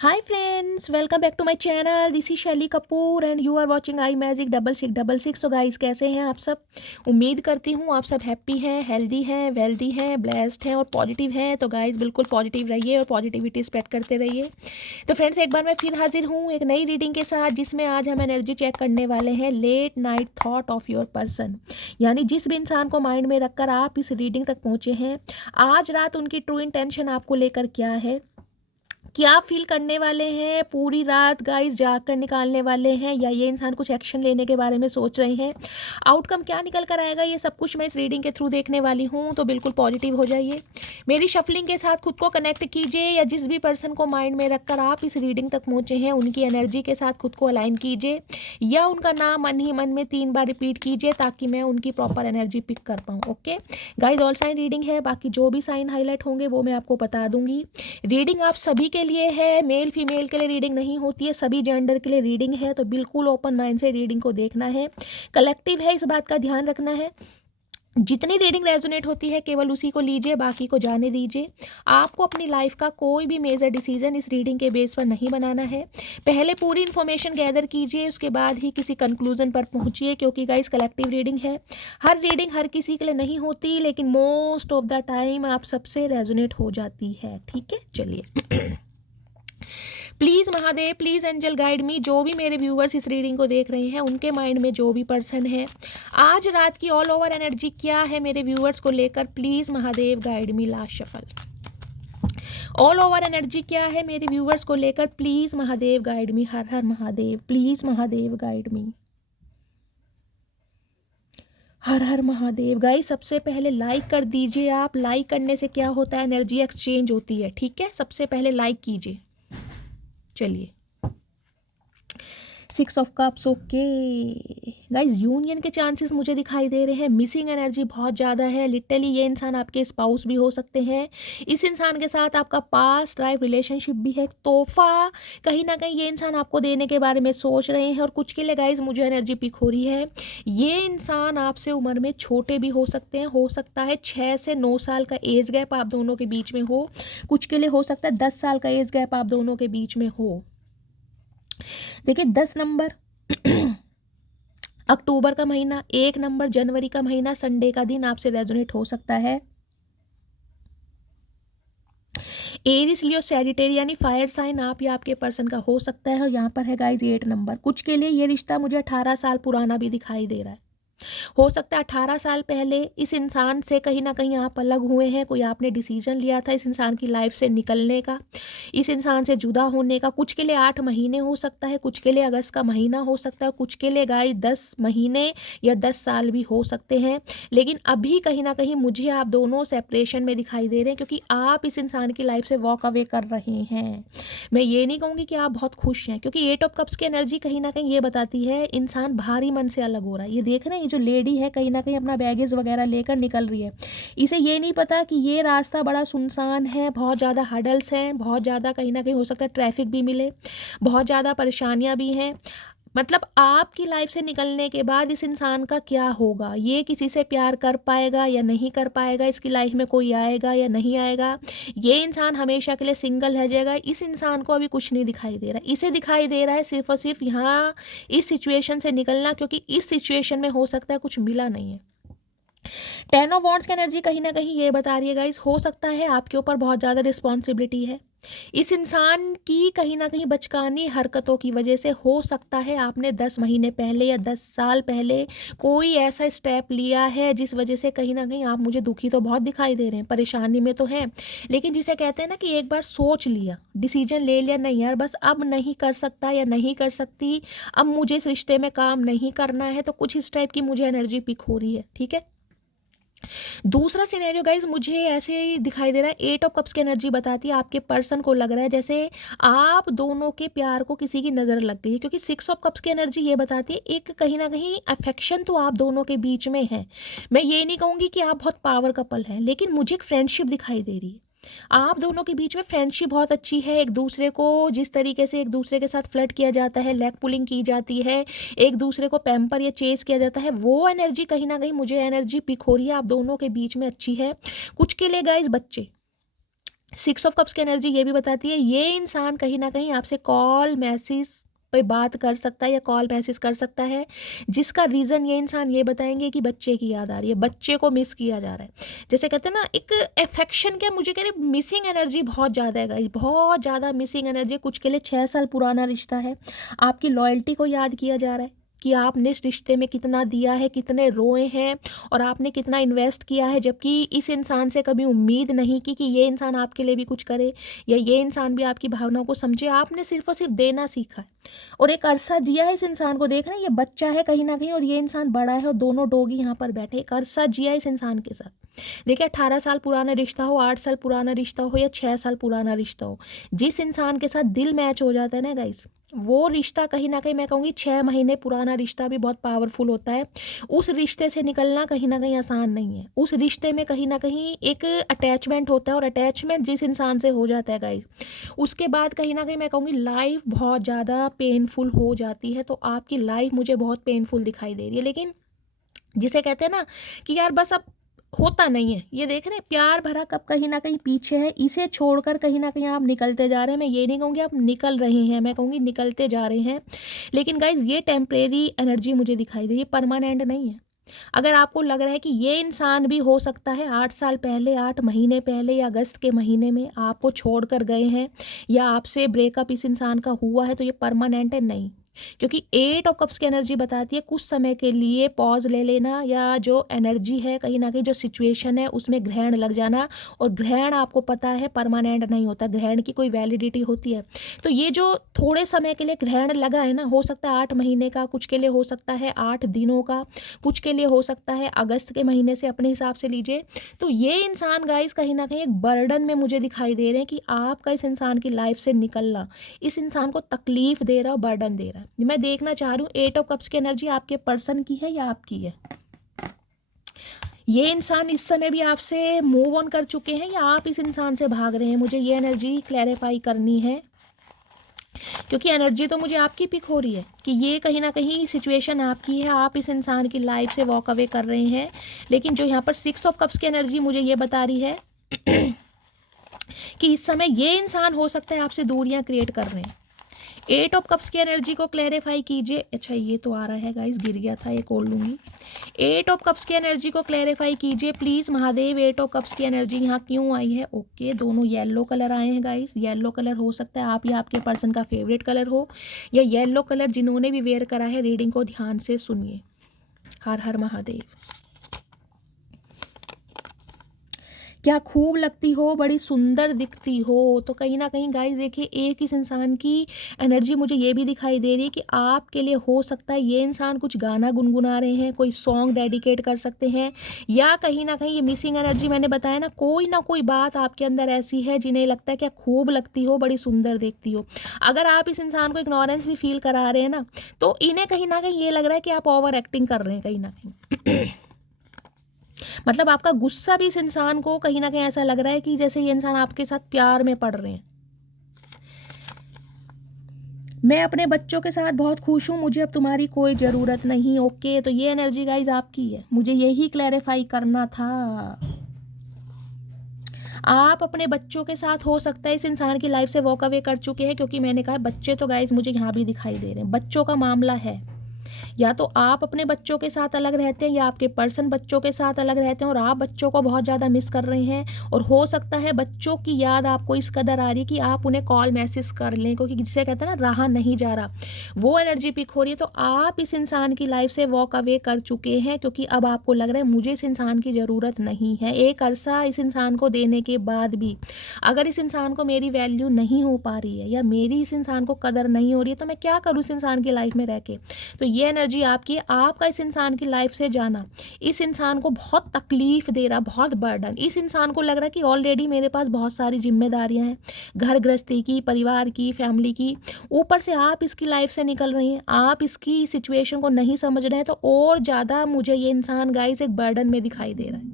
Hi friends, welcome back to my channel. This is Shaily Kapoor and you are watching I magic 6666। तो guys कैसे हैं आप सब। उम्मीद करती हूँ आप सब हैप्पी हैं, हेल्दी हैं, वेल्दी हैं, ब्लेस्ड हैं और पॉजिटिव हैं। तो गाइस बिल्कुल पॉजिटिव रहिए और पॉजिटिविटी स्प्रेड करते रहिए। तो फ्रेंड्स एक बार मैं फिर हाजिर हूँ एक नई रीडिंग के साथ, जिसमें आज हम एनर्जी चेक करने वाले हैं late night thought of your person. यानी जिस भी इंसान को माइंड में रखकर आप इस रीडिंग तक पहुँचे हैं, आज रात उनकी ट्रू इंटेंशन आपको लेकर क्या है, क्या फील करने वाले हैं, पूरी रात गाइस जाग कर निकालने वाले हैं, या ये इंसान कुछ एक्शन लेने के बारे में सोच रहे हैं। आउटकम क्या निकल कर आएगा, ये सब कुछ मैं इस रीडिंग के थ्रू देखने वाली हूँ। तो बिल्कुल पॉजिटिव हो जाइए, मेरी शफलिंग के साथ खुद को कनेक्ट कीजिए, या जिस भी पर्सन को माइंड में रखकर आप इस रीडिंग तक पहुँचे हैं उनकी एनर्जी के साथ खुद को अलाइन कीजिए, या उनका नाम मन ही मन में 3 बार रिपीट कीजिए ताकि मैं उनकी प्रॉपर एनर्जी पिक कर पाऊँ। Okay guys, all sign reading है, बाकी जो भी साइन हाईलाइट होंगे वो मैं आपको बता दूंगी। रीडिंग आप सभी के लिए है, मेल फीमेल के लिए रीडिंग नहीं होती है, सभी जेंडर के लिए रीडिंग है। तो बिल्कुल ओपन माइंड से रीडिंग को देखना है, कलेक्टिव है, इस बात का ध्यान रखना है। जितनी रीडिंग रेजोनेट होती है केवल उसी को लीजिए, बाकी को जाने दीजिए। आपको अपनी लाइफ का कोई भी मेजर डिसीजन इस रीडिंग के बेस पर नहीं बनाना है। पहले पूरी इन्फॉर्मेशन गैदर कीजिए, उसके बाद ही किसी कंक्लूजन पर पहुंचिए, क्योंकि गाइस कलेक्टिव रीडिंग है। हर रीडिंग हर किसी के लिए नहीं होती, लेकिन मोस्ट ऑफ द टाइम आप सबसे रेजोनेट हो जाती है। ठीक है, चलिए please Mahadev, please angel guide me. जो भी मेरे व्यूवर्स इस रीडिंग को देख रहे हैं उनके माइंड में जो भी पर्सन है, आज रात की ऑल ओवर एनर्जी क्या है मेरे व्यूवर्स को लेकर, please Mahadev guide me. Last shuffle, all over energy क्या है मेरे व्यूवर्स को लेकर, प्लीज़ महादेव गाइड मी। हर हर Mahadev, please Mahadev guide me. हर हर महादेव। गाइस सबसे पहले लाइक कर दीजिए आप। लाइक करने से क्या होता है, एनर्जी एक्सचेंज होती है। ठीक है, सबसे पहले लाइक कीजिए। चलिए 6 of cups. Okay guys, union के चांसेस मुझे दिखाई दे रहे हैं। मिसिंग एनर्जी बहुत ज़्यादा है। लिटरली ये इंसान आपके स्पाउस भी हो सकते हैं। इस इंसान के साथ आपका पास्ट लाइफ रिलेशनशिप भी है। तोहफा कहीं ना कहीं ये इंसान आपको देने के बारे में सोच रहे हैं। और कुछ के लिए गाइज मुझे एनर्जी पिक हो रही है, ये इंसान आपसे उम्र में छोटे भी हो सकते हैं। हो सकता है 6 से 9 साल का एज गैप आप दोनों के बीच में हो। कुछ के लिए हो सकता है 10 साल का एज गैप आप दोनों के बीच में हो। देखिए 10 नंबर अक्टूबर का महीना, 1 नंबर जनवरी का महीना, संडे का दिन आपसे रेजोनेट हो सकता है। एरिस लियो सैजिटेरियस यानी फायर साइन आप या आपके पर्सन का हो सकता है। और यहाँ पर है गाइज 8 नंबर। कुछ के लिए ये रिश्ता मुझे 18 साल पुराना भी दिखाई दे रहा है। हो सकता है 18 साल पहले इस इंसान से कहीं ना कहीं आप अलग हुए हैं। कोई आपने डिसीजन लिया था इस इंसान की लाइफ से निकलने का, इस इंसान से जुदा होने का। कुछ के लिए 8 महीने हो सकता है, कुछ के लिए अगस्त का महीना हो सकता है, कुछ के लिए गाइस 10 महीने या 10 साल भी हो सकते हैं। लेकिन अभी कहीं ना कहीं मुझे आप दोनों सेपरेशन में दिखाई दे रहे हैं, क्योंकि आप इस इंसान की लाइफ से वॉक अवे कर रहे हैं। मैं ये नहीं कहूँगी कि आप बहुत खुश हैं, क्योंकि 8 ऑफ कप्स की एनर्जी कहीं ना कहीं ये बताती है इंसान भारी मन से अलग हो रहा है। ये देख रहे हैं, जो लेडी है कहीं ना कहीं अपना बैगेज वगैरह लेकर निकल रही है। इसे ये नहीं पता कि ये रास्ता बड़ा सुनसान है, बहुत ज़्यादा हडल्स हैं, बहुत ज़्यादा कहीं ना कहीं हो सकता है ट्रैफिक भी मिले, बहुत ज़्यादा परेशानियां भी हैं। मतलब आपकी लाइफ से निकलने के बाद इस इंसान का क्या होगा, ये किसी से प्यार कर पाएगा या नहीं कर पाएगा, इसकी लाइफ में कोई आएगा या नहीं आएगा, ये इंसान हमेशा के लिए सिंगल रह जाएगा। इस इंसान को अभी कुछ नहीं दिखाई दे रहा। इसे दिखाई दे रहा है सिर्फ और सिर्फ यहाँ इस सिचुएशन से निकलना, क्योंकि इस सिचुएशन में हो सकता है कुछ मिला नहीं है। 10 ऑफ वॉन्ड्स की एनर्जी कहीं ना कहीं ये बता रही है गाइस, हो सकता है आपके ऊपर बहुत ज़्यादा रिस्पॉन्सिबिलिटी है। इस इंसान की कहीं ना कहीं बचकानी हरकतों की वजह से हो सकता है आपने 10 महीने पहले या 10 साल पहले कोई ऐसा स्टेप लिया है जिस वजह से कहीं ना कहीं आप मुझे दुखी तो बहुत दिखाई दे रहे हैं, परेशानी में तो हैं, लेकिन जिसे कहते हैं ना कि एक बार सोच लिया, डिसीजन ले लिया, नहीं यार बस अब नहीं कर सकता या नहीं कर सकती, अब मुझे इस रिश्ते में काम नहीं करना है। तो कुछ इस टाइप की मुझे एनर्जी पिक हो रही है। ठीक है, दूसरा सिनेरियो गाइज मुझे ऐसे ही दिखाई दे रहा है। 8 ऑफ कप्स की एनर्जी बताती है आपके पर्सन को लग रहा है जैसे आप दोनों के प्यार को किसी की नज़र लग गई है, क्योंकि 6 ऑफ कप्स की एनर्जी ये बताती है एक कहीं ना कहीं अफेक्शन तो आप दोनों के बीच में है। मैं ये नहीं कहूँगी कि आप बहुत पावर कपल हैं, लेकिन मुझे एक फ्रेंडशिप दिखाई दे रही है। आप दोनों के बीच में फ्रेंडशिप बहुत अच्छी है। एक दूसरे को जिस तरीके से एक दूसरे के साथ फ्लर्ट किया जाता है, लेग पुलिंग की जाती है, एक दूसरे को पैम्पर या चेस किया जाता है, वो एनर्जी कहीं ना कहीं मुझे एनर्जी पिक हो रही है, आप दोनों के बीच में अच्छी है। कुछ के लिए गाइस बच्चे सिक्स ऑफ कप्स की एनर्जी ये भी बताती है ये इंसान कहीं ना कहीं आपसे कॉल मैसेज पे बात कर सकता है या कॉल मैसेज कर सकता है, जिसका रीज़न ये इंसान ये बताएंगे कि बच्चे की याद आ रही है, बच्चे को मिस किया जा रहा है। जैसे कहते हैं ना एक अफेक्शन, क्या मुझे कह रहे मिसिंग एनर्जी बहुत ज़्यादा है गाइस, बहुत ज़्यादा मिसिंग एनर्जी। कुछ के लिए 6 साल पुराना रिश्ता है, आपकी लॉयल्टी को याद किया जा रहा है कि आपने इस रिश्ते में कितना दिया है, कितने रोए हैं और आपने कितना इन्वेस्ट किया है, जबकि इस इंसान से कभी उम्मीद नहीं की कि ये इंसान आपके लिए भी कुछ करे या ये इंसान भी आपकी भावनाओं को समझे। आपने सिर्फ और सिर्फ देना सीखा है और एक अरसा जिया है इस इंसान को। देख रहे हैं ये बच्चा है कहीं ना कहीं और ये इंसान बड़ा है और दोनों डोगी यहाँ पर बैठे, एक अरसा जिया इस इंसान के साथ। देखिए 18 साल पुराना रिश्ता हो, 8 साल पुराना रिश्ता हो या 6 साल पुराना रिश्ता हो, जिस इंसान के साथ दिल मैच हो जाता है ना गाइस, वो रिश्ता कहीं ना कहीं मैं कहूँगी 6 महीने पुराना रिश्ता भी बहुत पावरफुल होता है। उस रिश्ते से निकलना कहीं ना कहीं आसान नहीं है। उस रिश्ते में कहीं ना कहीं एक अटैचमेंट होता है और अटैचमेंट जिस इंसान से हो जाता है गाइस, उसके बाद कहीं ना कहीं मैं कहूँगी लाइफ बहुत ज़्यादा पेनफुल हो जाती है। तो आपकी लाइफ मुझे बहुत पेनफुल दिखाई दे रही है, लेकिन जिसे कहते हैं ना कि यार बस अब होता नहीं है, ये देख रहे हैं प्यार भरा कब कहीं ना कहीं पीछे है, इसे छोड़कर कहीं ना कहीं आप निकलते जा रहे हैं। मैं ये नहीं कहूँगी आप निकल रहे हैं, मैं कहूँगी निकलते जा रहे हैं। लेकिन गाइज ये टेम्परेरी एनर्जी मुझे दिखाई दे, ये परमानेंट नहीं है। अगर आपको लग रहा है कि ये इंसान भी हो सकता है 8 साल पहले, 8 महीने पहले या अगस्त के महीने में आपको छोड़कर गए हैं या आपसे ब्रेकअप इस इंसान का हुआ है, तो ये परमानेंट है नहीं। क्योंकि 8 ऑफ कप्स की एनर्जी बताती है कुछ समय के लिए पॉज ले लेना, या जो एनर्जी है कहीं ना कहीं जो सिचुएशन है उसमें ग्रहण लग जाना। और ग्रहण आपको पता है परमानेंट नहीं होता, ग्रहण की कोई वैलिडिटी होती है। तो ये जो थोड़े समय के लिए ग्रहण लगा है ना, हो सकता है 8 महीने का, कुछ के लिए हो सकता है 8 दिनों का, कुछ के लिए हो सकता है अगस्त के महीने से, अपने हिसाब से लीजिए। तो ये इंसान गाइस कहीं ना कहीं एक बर्डन में मुझे दिखाई दे रहे हैं कि आपका इस इंसान की लाइफ से निकलना इस इंसान को तकलीफ दे रहा है, बर्डन दे रहा है। मैं देखना चाह रही हूँ 8 ऑफ कप्स की एनर्जी आपके पर्सन की है या आपकी है। ये इंसान इस समय भी आपसे मूव ऑन कर चुके हैं या आप इस इंसान से भाग रहे हैं, मुझे ये एनर्जी क्लैरिफाई करनी है। क्योंकि एनर्जी तो मुझे आपकी पिक हो रही है कि ये कहीं ना कहीं सिचुएशन आपकी है, आप इस इंसान की लाइफ से वॉक अवे कर रहे हैं। लेकिन जो यहाँ पर 6 ऑफ कप्स की एनर्जी मुझे ये बता रही है कि इस समय ये इंसान हो सकता है आपसे दूरियां क्रिएट कर रहे हैं। 8 ऑफ कप्स की एनर्जी को क्लैरिफाई कीजिए। अच्छा ये तो आ रहा है गाइस, गिर गया था, ये खोल लूंगी। 8 ऑफ कप्स की एनर्जी को क्लैरिफाई कीजिए प्लीज महादेव। 8 ऑफ कप्स की एनर्जी यहाँ क्यों आई है? ओके, दोनों येलो कलर आए हैं गाइस। येलो कलर हो सकता है आप या आपके पर्सन का फेवरेट कलर हो, या येलो कलर जिन्होंने भी वेयर करा है, रीडिंग को ध्यान से सुनिए। हर हर महादेव। क्या खूब लगती हो, बड़ी सुंदर दिखती हो। तो कहीं ना कहीं गाइस देखिए एक इस इंसान की एनर्जी मुझे ये भी दिखाई दे रही है कि आपके लिए हो सकता है ये इंसान कुछ गाना गुनगुना रहे हैं, कोई सॉन्ग डेडिकेट कर सकते हैं, या कहीं ना कहीं ये मिसिंग एनर्जी मैंने बताया ना कोई बात आपके अंदर ऐसी है जिन्हें लगता है क्या खूब लगती हो, बड़ी सुंदर देखती हो। अगर आप इस इंसान को इग्नोरेंस भी फील करा रहे हैं ना, तो इन्हें कहीं ना कहीं ये लग रहा है कि आप ओवर एक्टिंग कर रहे हैं कहीं ना कहीं मतलब आपका गुस्सा भी इस इंसान को कहीं ना कहीं ऐसा लग रहा है कि जैसे ये इंसान आपके साथ प्यार में पड़ रहे हैं। मैं अपने बच्चों के साथ बहुत खुश हूँ, मुझे अब तुम्हारी कोई ज़रूरत नहीं। ओके, तो ये एनर्जी गाइज आपकी है, मुझे यही क्लैरिफाई करना था। आप अपने बच्चों के साथ हो सकता है इस इंसान की लाइफ से वॉक अवे कर चुके हैं, क्योंकि मैंने कहा बच्चे तो गाइज मुझे यहाँ भी दिखाई दे रहे हैं, बच्चों का मामला है। या तो आप अपने बच्चों के साथ अलग रहते हैं या आपके पर्सन बच्चों के साथ अलग रहते हैं और आप बच्चों को बहुत ज़्यादा मिस कर रहे हैं। और हो सकता है बच्चों की याद आपको इस कदर आ रही है कि आप उन्हें कॉल मैसेज कर लें, क्योंकि जिसे कहते हैं ना रहा नहीं जा रहा, वो एनर्जी पिक हो रही है। तो आप इस इंसान की लाइफ से वॉक अवे कर चुके हैं, क्योंकि अब आपको लग रहा है मुझे इस इंसान की ज़रूरत नहीं है। एक अरसा इस इंसान को देने के बाद भी अगर इस इंसान को मेरी वैल्यू नहीं हो पा रही है या मेरी इस इंसान को कदर नहीं हो रही है, तो मैं क्या करूँ इस इंसान की लाइफ में रह के। तो ये एनर्जी आपकी, आपका इस इंसान की लाइफ से जाना इस इंसान को बहुत तकलीफ दे रहा, बहुत बर्डन। इस इंसान को लग रहा है कि ऑलरेडी मेरे पास बहुत सारी जिम्मेदारियां हैं, घर गृहस्थी की, परिवार की, फैमिली की, ऊपर से आप इसकी लाइफ से निकल रही हैं, आप इसकी सिचुएशन को नहीं समझ रहे हैं, तो और ज़्यादा मुझे ये इंसान गाइस एक बर्डन में दिखाई दे रहा है।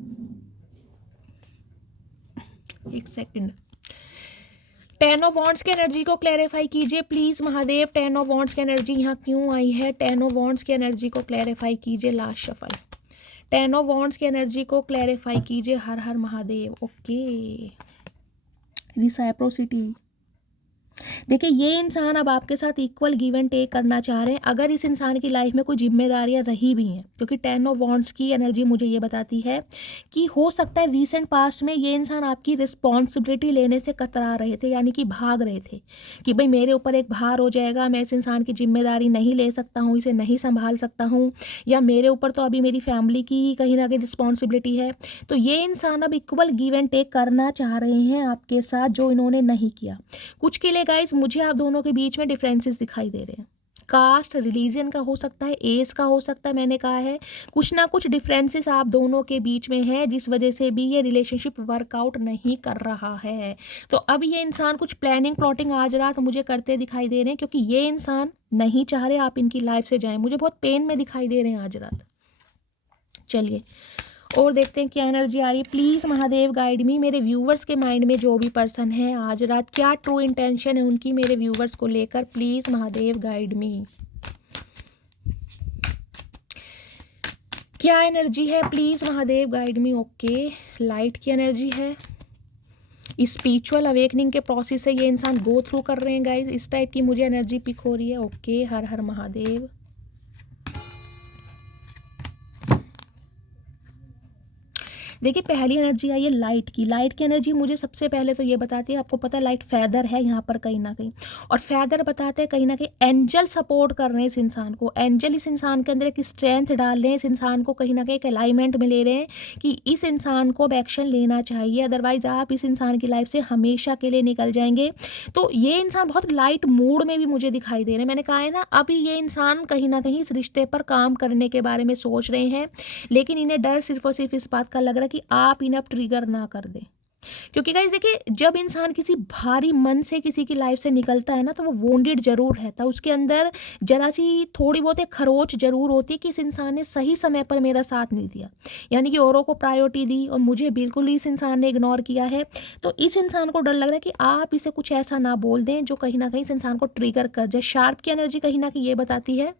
एक सेकंड, 10 ऑफ वॉन्ड्स की एनर्जी को क्लैरिफाई कीजिए प्लीज महादेव। 10 ऑफ वॉन्ड्स की एनर्जी यहाँ क्यों आई है? 10 ऑफ वॉन्ड्स की एनर्जी को क्लैरिफाई कीजिए। लास्ट शफल, 10 ऑफ वॉन्ड्स की एनर्जी को क्लैरिफाई कीजिए। हर हर महादेव। ओके, रिसाइप्रोसिटी। देखिए ये इंसान अब आपके साथ इक्वल गिव एंड टेक करना चाह रहे हैं, अगर इस इंसान की लाइफ में कोई जिम्मेदारियां रही भी हैं, क्योंकि 10 ऑफ वॉन्ड्स की एनर्जी मुझे ये बताती है कि हो सकता है रीसेंट पास्ट में ये इंसान आपकी रिस्पॉन्सिबिलिटी लेने से कतरा रहे थे, यानी कि भाग रहे थे कि भाई मेरे ऊपर एक भार हो जाएगा, मैं इस इंसान की जिम्मेदारी नहीं ले सकता हूँ, इसे नहीं संभाल सकता हूँ, या मेरे ऊपर तो अभी मेरी फैमिली की कहीं ना कहीं रिस्पॉन्सिबिलिटी है। तो ये इंसान अब इक्वल गिव एंड टेक करना चाह रहे हैं आपके साथ, जो इन्होंने नहीं किया। कुछ के लिए गाइस मुझे आप दोनों के बीच में डिफरेंसेस दिखाई दे रहे हैं, कास्ट रिलीजन का हो सकता है, एज का हो सकता है, मैंने कहा है कुछ ना कुछ डिफरेंसेस आप दोनों के बीच में है, जिस वजह से भी ये रिलेशनशिप वर्कआउट नहीं कर रहा है। तो अब ये इंसान कुछ प्लानिंग प्लॉटिंग आज रात मुझे करते दिखाई दे रहे हैं, क्योंकि ये इंसान नहीं चाह रहे आप इनकी लाइफ से जाएं, मुझे बहुत पेन में दिखाई दे रहे हैं आज रात। चलिए और देखते हैं क्या एनर्जी आ रही है। प्लीज़ महादेव गाइड मी, मेरे व्यूवर्स के माइंड में जो भी पर्सन है आज रात क्या ट्रू इंटेंशन है उनकी मेरे व्यूवर्स को लेकर, प्लीज़ महादेव गाइड मी। क्या एनर्जी है, please Mahadev guide me. Okay, light की एनर्जी है, स्पिरिचुअल अवेकनिंग के प्रोसेस से ये इंसान गो थ्रू कर रहे हैं गाइज, इस टाइप की मुझे एनर्जी पिक हो रही है। ओके, हर हर महादेव। देखिए पहली एनर्जी आई है लाइट की। लाइट की एनर्जी मुझे सबसे पहले तो ये बताती है, आपको पता है लाइट फैदर है यहाँ पर कहीं ना कहीं, और फैदर बताते हैं कहीं ना कहीं एंजल सपोर्ट कर रहे हैं इस इंसान को, एंजल इस इंसान के अंदर एक स्ट्रेंथ डाल रहे हैं, इस इंसान को कहीं ना कहीं एक अलाइनमेंट में ले रहे हैं कि इस इंसान को अब एक्शन लेना चाहिए, अदरवाइज आप इस इंसान की लाइफ से हमेशा के लिए निकल जाएंगे। तो ये इंसान बहुत लाइट मूड में भी मुझे दिखाई दे रहे हैं, मैंने कहा है ना अभी ये इंसान कहीं ना कहीं इस रिश्ते पर काम करने के बारे में सोच रहे हैं, लेकिन इन्हें डर सिर्फ और सिर्फ इस बात का लग रहा है कि आप इन्हें अब ट्रिगर ना कर दें। क्योंकि गाइस देखिए जब इंसान किसी भारी मन से किसी की लाइफ से निकलता है ना, तो वो वोंडेड जरूर रहता है, उसके अंदर जरा सी थोड़ी बहुत एक खरोच जरूर होती है कि इस इंसान ने सही समय पर मेरा साथ नहीं दिया, यानी कि औरों को प्रायोरिटी दी और मुझे बिल्कुल ही इस इंसान ने इग्नोर किया है। तो इस इंसान को डर लग रहा है कि आप इसे कुछ ऐसा ना बोल दें जो कहीं ना कहीं इस इंसान को ट्रिगर कर जाए। शार्प की एनर्जी कहीं ना कहीं ये बताती है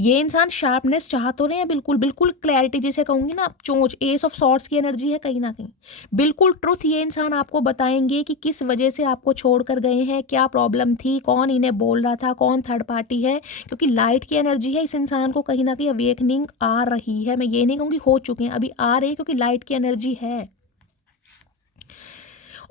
ये इंसान शार्पनेस चाह तो रहे हैं, बिल्कुल बिल्कुल क्लैरिटी जिसे कहूंगी ना, चोंच, एस ऑफ सॉर्ड्स की एनर्जी है कहीं ना कहीं, बिल्कुल ट्रुथ ये इंसान आपको बताएंगे कि किस वजह से आपको छोड़कर गए हैं, क्या प्रॉब्लम थी, कौन इन्हें बोल रहा था, कौन थर्ड पार्टी है। क्योंकि लाइट की एनर्जी है, इस इंसान को कहीं ना कहीं अवेकनिंग आ रही है, मैं ये नहीं कहूँगी हो चुके हैं, अभी आ रही है, क्योंकि लाइट की एनर्जी है।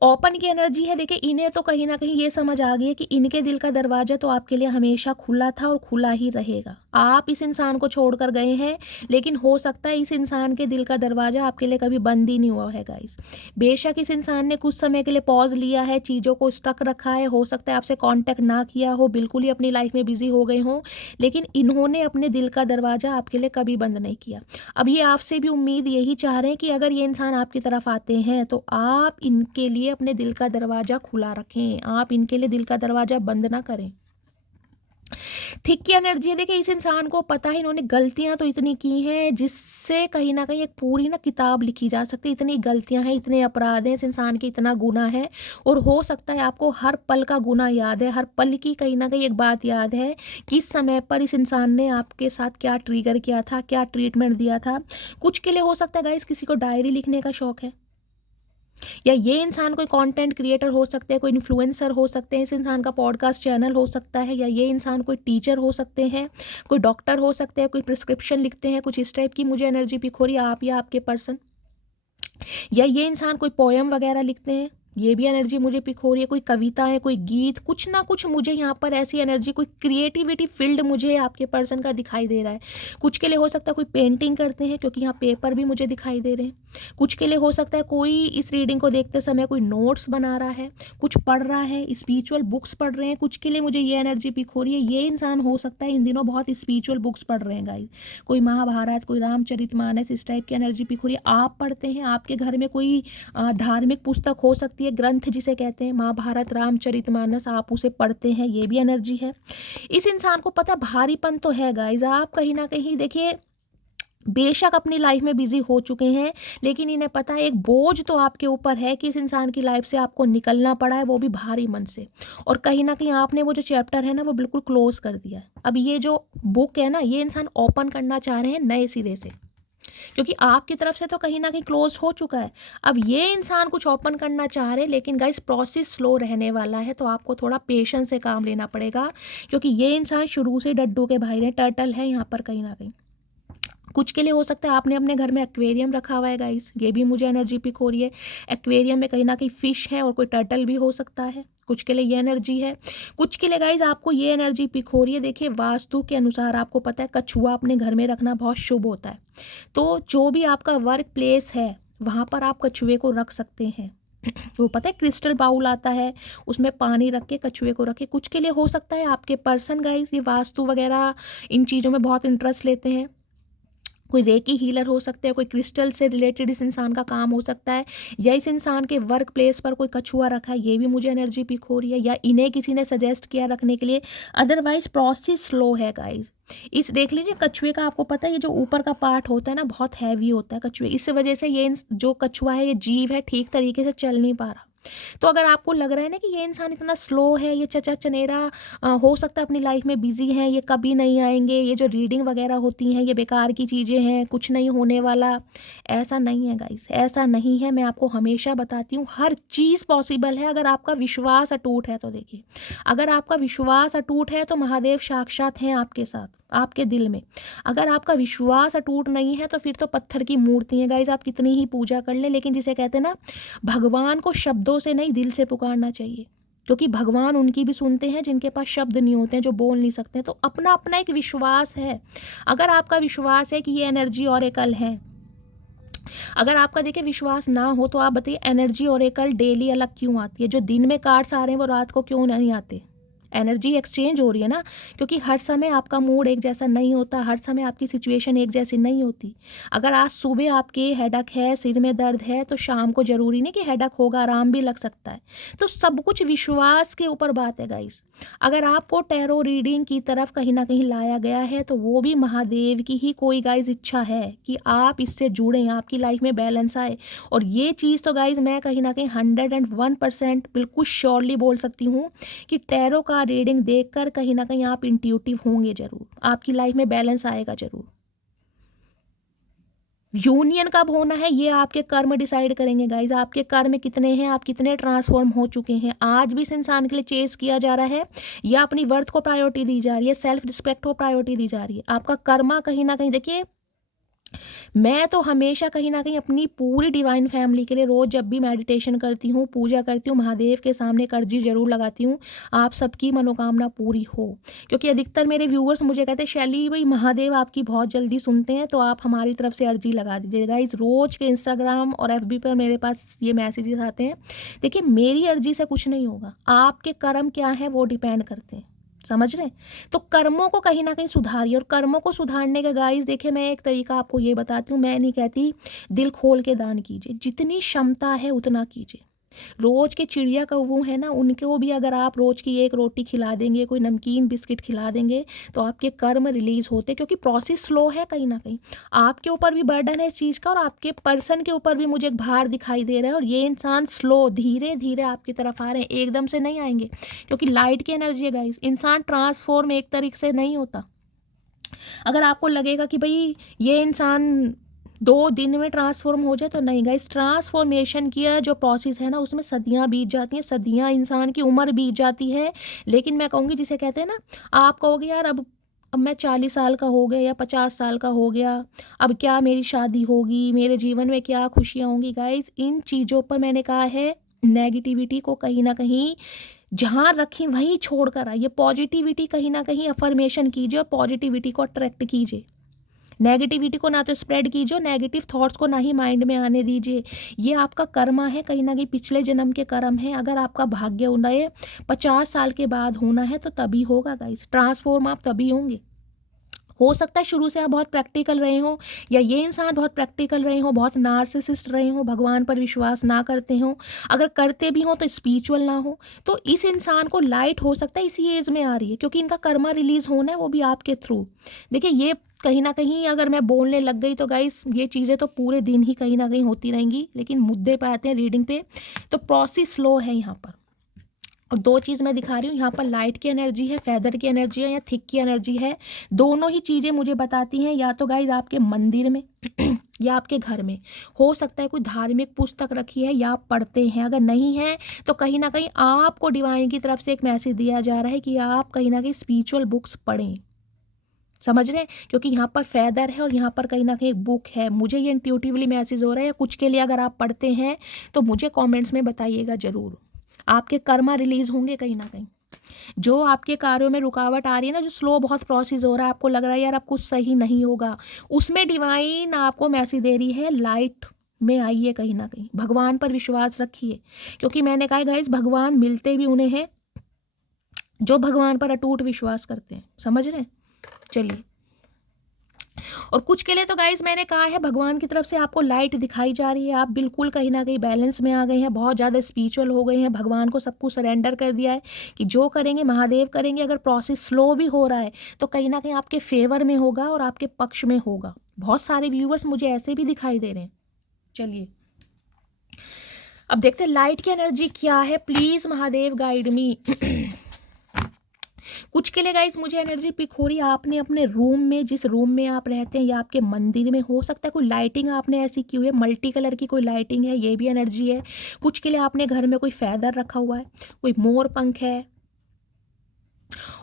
ओपन की एनर्जी है, देखिए इन्हें तो कहीं ना कहीं ये समझ आ गई है कि इनके दिल का दरवाजा तो आपके लिए हमेशा खुला था और खुला ही रहेगा। आप इस इंसान को छोड़कर गए हैं, लेकिन हो सकता है इस इंसान के दिल का दरवाजा आपके लिए कभी बंद ही नहीं हुआ है गाइस। बेशक इस इंसान ने कुछ समय के लिए पॉज लिया है, चीज़ों को स्टक रखा है, हो सकता है आपसे कॉन्टैक्ट ना किया हो, बिल्कुल ही अपनी लाइफ में बिजी हो गए हों, लेकिन इन्होंने अपने दिल का दरवाजा आपके लिए कभी बंद नहीं किया। अब ये आपसे भी उम्मीद यही चाह रहे हैं कि अगर ये इंसान आपकी तरफ आते हैं तो आप इनके लिए अपने दिल का दरवाजा खुला रखें, आप इनके लिए दिल का दरवाजा बंद ना करें। थिक की एनर्जी है, देखिए इस इंसान को पता है इन्होंने गलतियां तो इतनी की हैं जिससे कहीं ना कहीं एक पूरी ना किताब लिखी जा सकती है, इतनी गलतियां हैं, इतने अपराध हैं इस इंसान के, इतना गुना है, और हो सकता है आपको हर पल का गुना याद है, हर पल की कहीं ना कहीं एक बात याद है कि इस समय पर इस इंसान ने आपके साथ क्या ट्रिगर किया था, क्या ट्रीटमेंट दिया था। कुछ के लिए हो सकता है गाइस किसी को डायरी लिखने का शौक है, या ये इंसान कोई कंटेंट क्रिएटर हो सकते हैं, कोई इन्फ्लुएंसर हो सकते हैं, इस इंसान का पॉडकास्ट चैनल हो सकता है, या ये इंसान कोई टीचर हो सकते हैं, कोई डॉक्टर हो सकते हैं, कोई प्रिस्क्रिप्शन लिखते हैं, कुछ इस टाइप की मुझे एनर्जी पिक हो रही है, आप या आपके पर्सन, या ये इंसान कोई पोयम वगैरह लिखते हैं, ये भी एनर्जी मुझे पिक हो रही है, कोई कविता है, कोई गीत, कुछ ना कुछ मुझे यहाँ पर ऐसी एनर्जी, कोई क्रिएटिविटी फील्ड मुझे आपके पर्सन का दिखाई दे रहा है। कुछ के लिए हो सकता है कोई पेंटिंग करते हैं, क्योंकि यहाँ पेपर भी मुझे दिखाई दे रहे हैं। कुछ के लिए हो सकता है कोई इस रीडिंग को देखते समय कोई नोट्स बना रहा है, कुछ पढ़ रहा है, स्पिरिचुअल बुक्स पढ़ रहे हैं। कुछ के लिए मुझे ये एनर्जी पिक हो रही है, ये इंसान हो सकता है इन दिनों बहुत स्पिरिचुअल बुक्स पढ़ रहे हैं गाइस, कोई महाभारत, कोई रामचरितमानस, इस टाइप की एनर्जी पिक हो रही है। आप पढ़ते हैं, आपके घर में कोई धार्मिक पुस्तक हो सकती है, ग्रंथ जिसे कहते हैं, महाभारत, रामचरितमानस, आप उसे पढ़ते हैं, ये भी एनर्जी है। इस इंसान को पता भारीपन तो है गाइस, आप कहीं ना कहीं देखिए बेशक अपनी लाइफ में बिजी हो चुके हैं, लेकिन इन्हें पता है एक बोझ तो आपके ऊपर है कि इस इंसान की लाइफ से आपको निकलना पड़ा है, वो भी भारी मन से, और कहीं ना कहीं आपने वो जो चैप्टर है ना वो बिल्कुल क्लोज कर दिया है। अब ये जो बुक है ना, ये इंसान ओपन करना चाह रहे हैं नए सिरे से, क्योंकि आपकी तरफ से तो कहीं ना कहीं क्लोज हो चुका है। अब ये इंसान कुछ ओपन करना चाह रहे हैं, लेकिन गाइस प्रोसेस स्लो रहने वाला है, तो आपको थोड़ा पेशेंस से काम लेना पड़ेगा, क्योंकि ये इंसान शुरू से डड्डू के भाई ने, टर्टल है यहाँ पर कहीं ना कहीं। कुछ के लिए हो सकता है आपने अपने घर में एक्वेरियम रखा हुआ है गाइस, ये भी मुझे एनर्जी पिक हो रही है। एक्वेरियम में कहीं ना कहीं फिश है और कोई टर्टल भी हो सकता है, कुछ के लिए ये एनर्जी है। कुछ के लिए गाइस आपको ये एनर्जी पिक हो रही है। देखिए वास्तु के अनुसार आपको पता है कछुआ अपने घर में रखना बहुत शुभ होता है, तो जो भी आपका वर्क प्लेस है वहाँ पर आप कछुए को रख सकते हैं। वो पता है क्रिस्टल बाउल आता है, उसमें पानी रख के कछुए को रखे। कुछ के लिए हो सकता है आपके पर्सन गाइस ये वास्तु वगैरह इन चीज़ों में बहुत इंटरेस्ट लेते हैं, कोई रेकी हीलर हो सकते हैं, कोई क्रिस्टल से रिलेटेड इस इंसान का काम हो सकता है, या इस इंसान के वर्क प्लेस पर कोई कछुआ रखा है, ये भी मुझे एनर्जी पिक हो रही है, या इन्हें किसी ने सजेस्ट किया रखने के लिए। अदरवाइज प्रोसेस स्लो है गाइज। इस देख लीजिए कछुए का आपको पता है ये जो ऊपर का पार्ट होता है ना बहुत हैवी होता है कछुए, इस वजह से ये जो कछुआ है ये जीव है ठीक तरीके से चल नहीं पा रहा। तो अगर आपको लग रहा है ना कि ये इंसान इतना स्लो है, ये चचा चनेरा हो सकता है अपनी लाइफ में बिजी है, ये कभी नहीं आएंगे, ये जो रीडिंग वगैरह होती हैं ये बेकार की चीज़ें हैं, कुछ नहीं होने वाला, ऐसा नहीं है गाइस, ऐसा नहीं है। मैं आपको हमेशा बताती हूँ हर चीज़ पॉसिबल है अगर आपका विश्वास अटूट है। तो देखिए अगर आपका विश्वास अटूट है तो महादेव साक्षात हैं आपके साथ, आपके दिल में। अगर आपका विश्वास अटूट नहीं है तो फिर तो पत्थर की मूर्ति है गाइज, आप कितनी ही पूजा कर लें, लेकिन जिसे कहते हैं ना भगवान को शब्दों से नहीं दिल से पुकारना चाहिए, क्योंकि भगवान उनकी भी सुनते हैं जिनके पास शब्द नहीं होते हैं, जो बोल नहीं सकते हैं। तो अपना अपना एक विश्वास है। अगर आपका विश्वास है कि ये एनर्जी ऑरेकल है, अगर आपका देखिए विश्वास ना हो तो आप बताइए एनर्जी ऑरेकल डेली अलग क्यों आती है? जो दिन में कार्ड्स आ रहे हैं वो रात को क्यों नहीं आते? एनर्जी एक्सचेंज हो रही है ना, क्योंकि हर समय आपका मूड एक जैसा नहीं होता, हर समय आपकी सिचुएशन एक जैसी नहीं होती। अगर आज सुबह आपके हेडक है, सिर में दर्द है, तो शाम को जरूरी नहीं कि हेडक होगा, आराम भी लग सकता है। तो सब कुछ विश्वास के ऊपर बात है गाइस। अगर आपको टैरो रीडिंग की तरफ कहीं ना कहीं लाया गया है तो वो भी महादेव की ही कोई गाइस इच्छा है कि आप इससे जुड़ें, आपकी लाइफ में बैलेंस आए। और ये चीज़ तो गाइस मैं कहीं ना कहीं 101% बिल्कुल श्योरली बोल सकती हूँ कि टैरो का रीडिंग देखकर कहीं ना कहीं आप इंट्यूटिव होंगे जरूर, आपकी लाइफ में बैलेंस आएगा जरूर। यूनियन कब होना है ये आपके कर्म डिसाइड करेंगे गाइज, आपके कर्म कितने हैं, आप कितने ट्रांसफॉर्म हो चुके हैं। आज भी इस इंसान के लिए चेस किया जा रहा है या अपनी वर्थ को प्रायोरिटी दी जा रही है, सेल्फ रिस्पेक्ट को प्रायोरिटी दी जा रही है। आपका कर्मा कहीं ना कहीं देखिए, मैं तो हमेशा कहीं ना कहीं अपनी पूरी डिवाइन फैमिली के लिए रोज़ जब भी मेडिटेशन करती हूँ, पूजा करती हूँ, महादेव के सामने एक अर्जी ज़रूर लगाती हूँ, आप सबकी मनोकामना पूरी हो। क्योंकि अधिकतर मेरे व्यूअर्स मुझे कहते हैं शैली भाई महादेव आपकी बहुत जल्दी सुनते हैं, तो आप हमारी तरफ से अर्जी लगा दीजिएगा। इस रोज़ के इंस्टाग्राम और FB पर मेरे पास ये मैसेजेस आते हैं। देखिए मेरी अर्जी से कुछ नहीं होगा, आपके कर्म क्या है वो डिपेंड करते हैं, समझ रहे हैं? तो कर्मों को कहीं ना कहीं सुधारिए। और कर्मों को सुधारने का गाइस देखिए मैं एक तरीका आपको ये बताती हूँ, मैं नहीं कहती दिल खोल के दान कीजिए, जितनी क्षमता है उतना कीजिए। रोज के चिड़िया कौवे हैं ना, उनको भी अगर आप रोज की एक रोटी खिला देंगे, कोई नमकीन बिस्किट खिला देंगे, तो आपके कर्म रिलीज होते, क्योंकि प्रोसेस स्लो है। कहीं ना कहीं आपके ऊपर भी बर्डन है इस चीज़ का, और आपके पर्सन के ऊपर भी मुझे एक भार दिखाई दे रहा है। और ये इंसान स्लो धीरे धीरे आपकी तरफ आ रहे हैं, एकदम से नहीं आएंगे, क्योंकि लाइट की एनर्जी है गाइस। इंसान ट्रांसफॉर्म एक तरीके से नहीं होता। अगर आपको लगेगा कि भाई ये इंसान 2 दिन में ट्रांसफॉर्म हो जाए, तो नहीं गाइस, ट्रांसफॉर्मेशन की जो प्रोसेस है ना उसमें सदियां बीत जाती हैं, सदियां इंसान की उम्र बीत जाती है। लेकिन मैं कहूँगी जिसे कहते हैं ना, आप कहोगे यार अब मैं 40 साल का हो गया या 50 साल का हो गया, अब क्या मेरी शादी होगी, मेरे जीवन में क्या खुशियाँ होंगी। गाइस इन चीज़ों पर मैंने कहा है नेगेटिविटी को कहीं ना कहीं जहाँ रखें वहीं छोड़ कर आइए, पॉजिटिविटी कहीं ना कहीं अफर्मेशन कीजिए और पॉजिटिविटी को अट्रैक्ट कीजिए। नेगेटिविटी को ना तो स्प्रेड कीजिए, नेगेटिव थॉट्स को ना ही माइंड में आने दीजिए। ये आपका कर्मा है, कहीं ना कहीं पिछले जन्म के कर्म है। अगर आपका भाग्य उन्हें 50 साल के बाद होना है तो तभी होगा गाइस, ट्रांसफॉर्म आप तभी होंगे। हो सकता है शुरू से आप बहुत प्रैक्टिकल रहे हो, या ये इंसान बहुत प्रैक्टिकल रहे हो, बहुत नार्सिसिस्ट रहे हो, भगवान पर विश्वास ना करते हो, अगर करते भी हो तो स्पिरिचुअल ना हो। तो इस इंसान को लाइट हो सकता है इसी एज में आ रही है, क्योंकि इनका कर्मा रिलीज होना है, वो भी आपके थ्रू। देखिए ये कहीं ना कहीं अगर मैं बोलने लग गई तो गाइस ये चीज़ें तो पूरे दिन ही कहीं ना कहीं होती रहेंगी, लेकिन मुद्दे पे आते हैं रीडिंग पे, तो प्रोसेस स्लो है यहाँ पर। और 2 चीज़ मैं दिखा रही हूँ यहाँ पर, लाइट की एनर्जी है, फेदर की एनर्जी है, या थिक की एनर्जी है। दोनों ही चीज़ें मुझे बताती हैं या तो गाइज आपके मंदिर में या आपके घर में हो सकता है कोई धार्मिक पुस्तक रखी है या आप पढ़ते हैं। अगर नहीं है तो कहीं ना कहीं आपको डिवाइन की तरफ से एक मैसेज दिया जा रहा है कि आप कहीं ना कहीं स्पिरिचुअल बुक्स पढ़ें। समझ रहे हैं? क्योंकि यहाँ पर फेदर है और यहाँ पर कहीं ना कहीं एक बुक है। मुझे ये इंट्यूटिवली मैसेज हो रहा है। कुछ के लिए अगर आप पढ़ते हैं तो मुझे कमेंट्स में बताइएगा ज़रूर। आपके कर्मा रिलीज होंगे कहीं ना कहीं। जो आपके कार्यों में रुकावट आ रही है ना, जो स्लो बहुत प्रोसेस हो रहा है, आपको लग रहा है यार अब कुछ सही नहीं होगा, उसमें डिवाइन आपको मैसेज दे रही है लाइट में आइए। कहीं ना कहीं भगवान पर विश्वास रखिए, क्योंकि मैंने कहा गाइस भगवान मिलते भी उन्हें हैं जो भगवान पर अटूट विश्वास करते हैं। समझ रहे हैं? चलिए, और कुछ के लिए तो गाइज मैंने कहा है भगवान की तरफ से आपको लाइट दिखाई जा रही है। आप बिल्कुल कहीं ना कहीं बैलेंस में आ गए हैं, बहुत ज़्यादा स्पिरिचुअल हो गए हैं, भगवान को सब कुछ सरेंडर कर दिया है कि जो करेंगे महादेव करेंगे। अगर प्रोसेस स्लो भी हो रहा है तो कहीं ना कहीं आपके फेवर में होगा और आपके पक्ष में होगा। बहुत सारे व्यूवर्स मुझे ऐसे भी दिखाई दे रहे हैं। चलिए, अब देखते हैं लाइट की एनर्जी क्या है। प्लीज़ महादेव गाइड मी। कुछ के लिए गाइस मुझे एनर्जी पिक हो रही है, आपने अपने रूम में, जिस रूम में आप रहते हैं या आपके मंदिर में, हो सकता है कोई लाइटिंग आपने ऐसी की हुई है, मल्टी कलर की कोई लाइटिंग है, ये भी एनर्जी है। कुछ के लिए आपने घर में कोई फैदर रखा हुआ है, कोई मोर पंख है।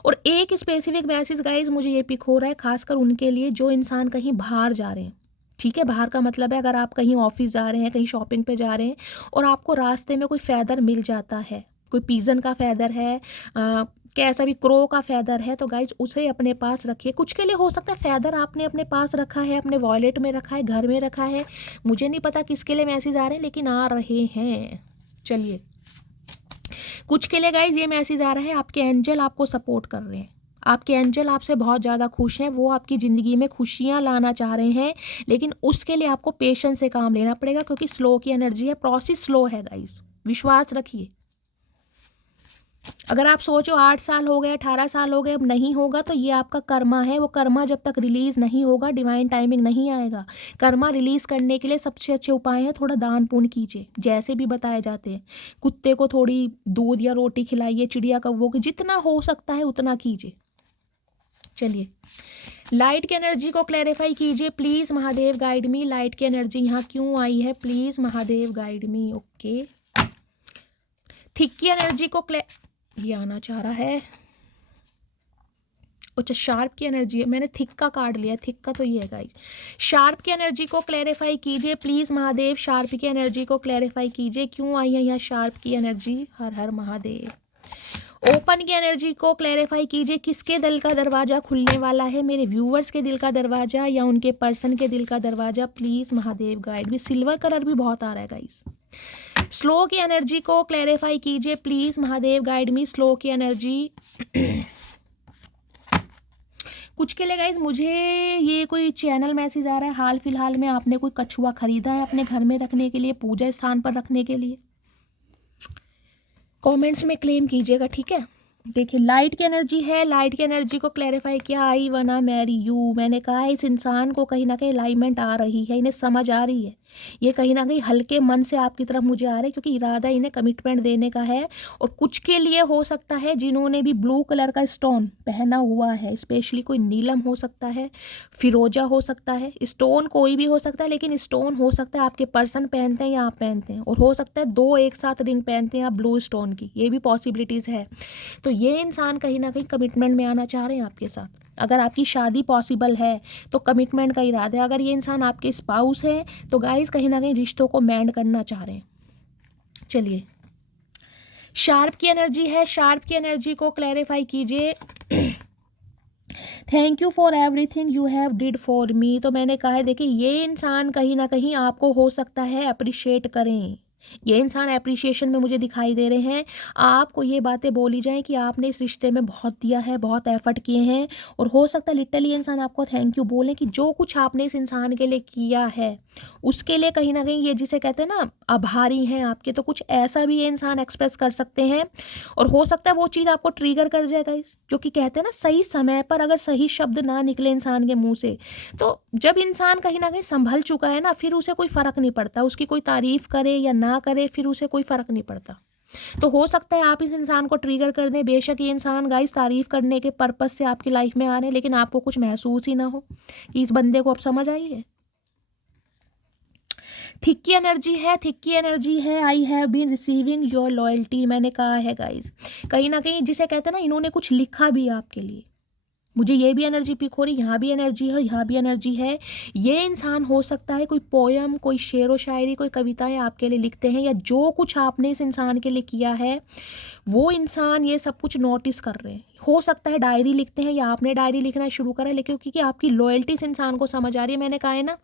और एक स्पेसिफिक मैसेज गाइज मुझे ये पिक हो रहा है खासकर उनके लिए जो इंसान कहीं बाहर जा रहे हैं। ठीक है, बाहर का मतलब है अगर आप कहीं ऑफिस जा रहे हैं, कहीं शॉपिंग पे जा रहे हैं और आपको रास्ते में कोई फैदर मिल जाता है, कोई पीजन का फैदर है, कैसा भी क्रो का फैदर है, तो गाइज उसे अपने पास रखिए। कुछ के लिए हो सकता है फैदर आपने अपने पास रखा है, अपने वॉलेट में रखा है, घर में रखा है। मुझे नहीं पता किसके लिए मैसेज आ रहे हैं, लेकिन आ रहे हैं। चलिए, कुछ के लिए गाइज ये मैसेज आ रहा है आपके एंजल आपको सपोर्ट कर रहे हैं। आपके एंजल आपसे बहुत ज़्यादा खुश हैं, वो आपकी ज़िंदगी में खुशियाँ लाना चाह रहे हैं, लेकिन उसके लिए आपको पेशेंस से काम लेना पड़ेगा, क्योंकि स्लो की एनर्जी है, प्रोसेस स्लो है गाइज। विश्वास रखिए। अगर आप सोचो 8 साल हो गए, 18 साल हो गए, अब नहीं होगा, तो ये आपका कर्मा है। वो कर्मा जब तक रिलीज नहीं होगा, डिवाइन टाइमिंग नहीं आएगा। कर्मा रिलीज करने के लिए सबसे अच्छे उपाय हैं थोड़ा दान पुण्य कीजिए, जैसे भी बताए जाते हैं। कुत्ते को थोड़ी दूध या रोटी खिलाइए, चिड़िया कौवों को, जितना हो सकता है उतना कीजिए। चलिए, लाइट की एनर्जी को क्लैरिफाई कीजिए please Mahadev guide me. Light की एनर्जी यहाँ क्यों आई है, please Mahadev guide me. Okay, thick की एनर्जी को ये आना चाह रहा है। अच्छा, शार्प की एनर्जी है, मैंने थिक का कार्ड लिया, थिक का तो ये है गाइस। शार्प की एनर्जी को क्लैरिफाई कीजिए प्लीज़ महादेव। शार्प की एनर्जी को क्लैरिफाई कीजिए, क्यों आई है यहाँ शार्प की एनर्जी। हर हर महादेव। ओपन की एनर्जी को क्लैरिफाई कीजिए, किसके दिल का दरवाज़ा खुलने वाला है, मेरे व्यूवर्स के दिल का दरवाज़ा या उनके पर्सन के दिल का दरवाज़ा। प्लीज़ महादेव गाइड भी। सिल्वर कलर भी बहुत आ रहा है गाइस। स्लो की एनर्जी को क्लैरिफाई कीजिए please Mahadev guide me. Slow की एनर्जी। कुछ के लिए गाइज मुझे ये कोई चैनल मैसेज आ रहा है, हाल फिलहाल में आपने कोई कछुआ खरीदा है अपने घर में रखने के लिए, पूजा स्थान पर रखने के लिए। कमेंट्स में क्लेम कीजिएगा, ठीक है। देखिए, लाइट की एनर्जी है, लाइट की एनर्जी को क्लैरिफाई किया। आई वना मैरी यू। मैंने कहा है इस इंसान को कहीं ना कहीं अलाइनमेंट आ रही है, इन्हें समझ आ रही है, ये कहीं ना कहीं हल्के मन से आपकी तरफ मुझे आ रहे हैं, क्योंकि इरादा इन्हें कमिटमेंट देने का है। और कुछ के लिए हो सकता है जिन्होंने भी ब्लू कलर का स्टोन पहना हुआ है, स्पेशली कोई नीलम हो सकता है, फिरोजा हो सकता है, स्टोन कोई भी हो सकता है, लेकिन स्टोन हो सकता है आपके पर्सन पहनते हैं या आप पहनते हैं, और हो सकता है 2 एक साथ रिंग पहनते हैं आप ब्लू स्टोन की, ये भी पॉसिबिलिटीज़ है। तो ये इंसान कहीं ना कहीं कमिटमेंट में आना चाह रहे हैं आपके साथ। अगर आपकी शादी पॉसिबल है तो कमिटमेंट का इरादा है। अगर ये इंसान आपके स्पाउस है तो गाइस कहीं ना कहीं रिश्तों को मेंड करना चाह रहे हैं। चलिए, शार्प की एनर्जी है, शार्प की एनर्जी को क्लैरिफाई कीजिए। Thank you for everything you have did for me. तो मैंने कहा है, देखिए ये इंसान कहीं ना कहीं आपको हो सकता है अप्रिशिएट करें। ये इंसान एप्रिशिएशन में मुझे दिखाई दे रहे हैं। आपको ये बातें बोली जाएं कि आपने इस रिश्ते में बहुत दिया है, बहुत एफर्ट किए हैं, और हो सकता है लिटरली ये इंसान आपको थैंक यू बोलें कि जो कुछ आपने इस इंसान के लिए किया है उसके लिए कहीं ना कहीं ये जिसे कहते हैं ना आभारी हैं आपके। तो कुछ ऐसा भी ये इंसान एक्सप्रेस कर सकते हैं, और हो सकता है वो चीज़ आपको ट्रिगर कर जाएगा, क्योंकि कहते हैं ना सही समय पर अगर सही शब्द ना निकले इंसान के मुंह से, तो जब इंसान कहीं ना कहीं संभल चुका है ना, फिर उसे कोई फ़र्क नहीं पड़ता, उसकी कोई तारीफ़ करे या ना करे, फिर उसे कोई फ़र्क नहीं पड़ता। तो हो सकता है आप इस इंसान को ट्रिगर कर दें। बेशक ये इंसान गाइस तारीफ़ करने के पर्पस से आपकी लाइफ में आ रहे हैं, लेकिन आपको कुछ महसूस ही ना हो कि इस बंदे को अब समझ आई है। थिक की एनर्जी है, थिक की एनर्जी है। I have been receiving your loyalty, मैंने कहा है गाइज, कहीं ना कहीं जिसे कहते हैं ना, इन्होंने कुछ लिखा भी है आपके लिए। मुझे ये भी एनर्जी पिक हो रही, यहाँ भी एनर्जी है, यहाँ भी एनर्जी है। ये इंसान हो सकता है कोई पोयम, कोई शेर व शायरी, कोई कविताएं आपके लिए लिखते हैं, या जो कुछ आपने इस इंसान के लिए किया है वो इंसान ये सब कुछ नोटिस कर रहे हैं। हो सकता है डायरी लिखते हैं, या आपने डायरी लिखना शुरू करा, लेकिन क्योंकि आपकी लॉयल्टी इस इंसान को समझ आ रही है, मैंने कहा है ना,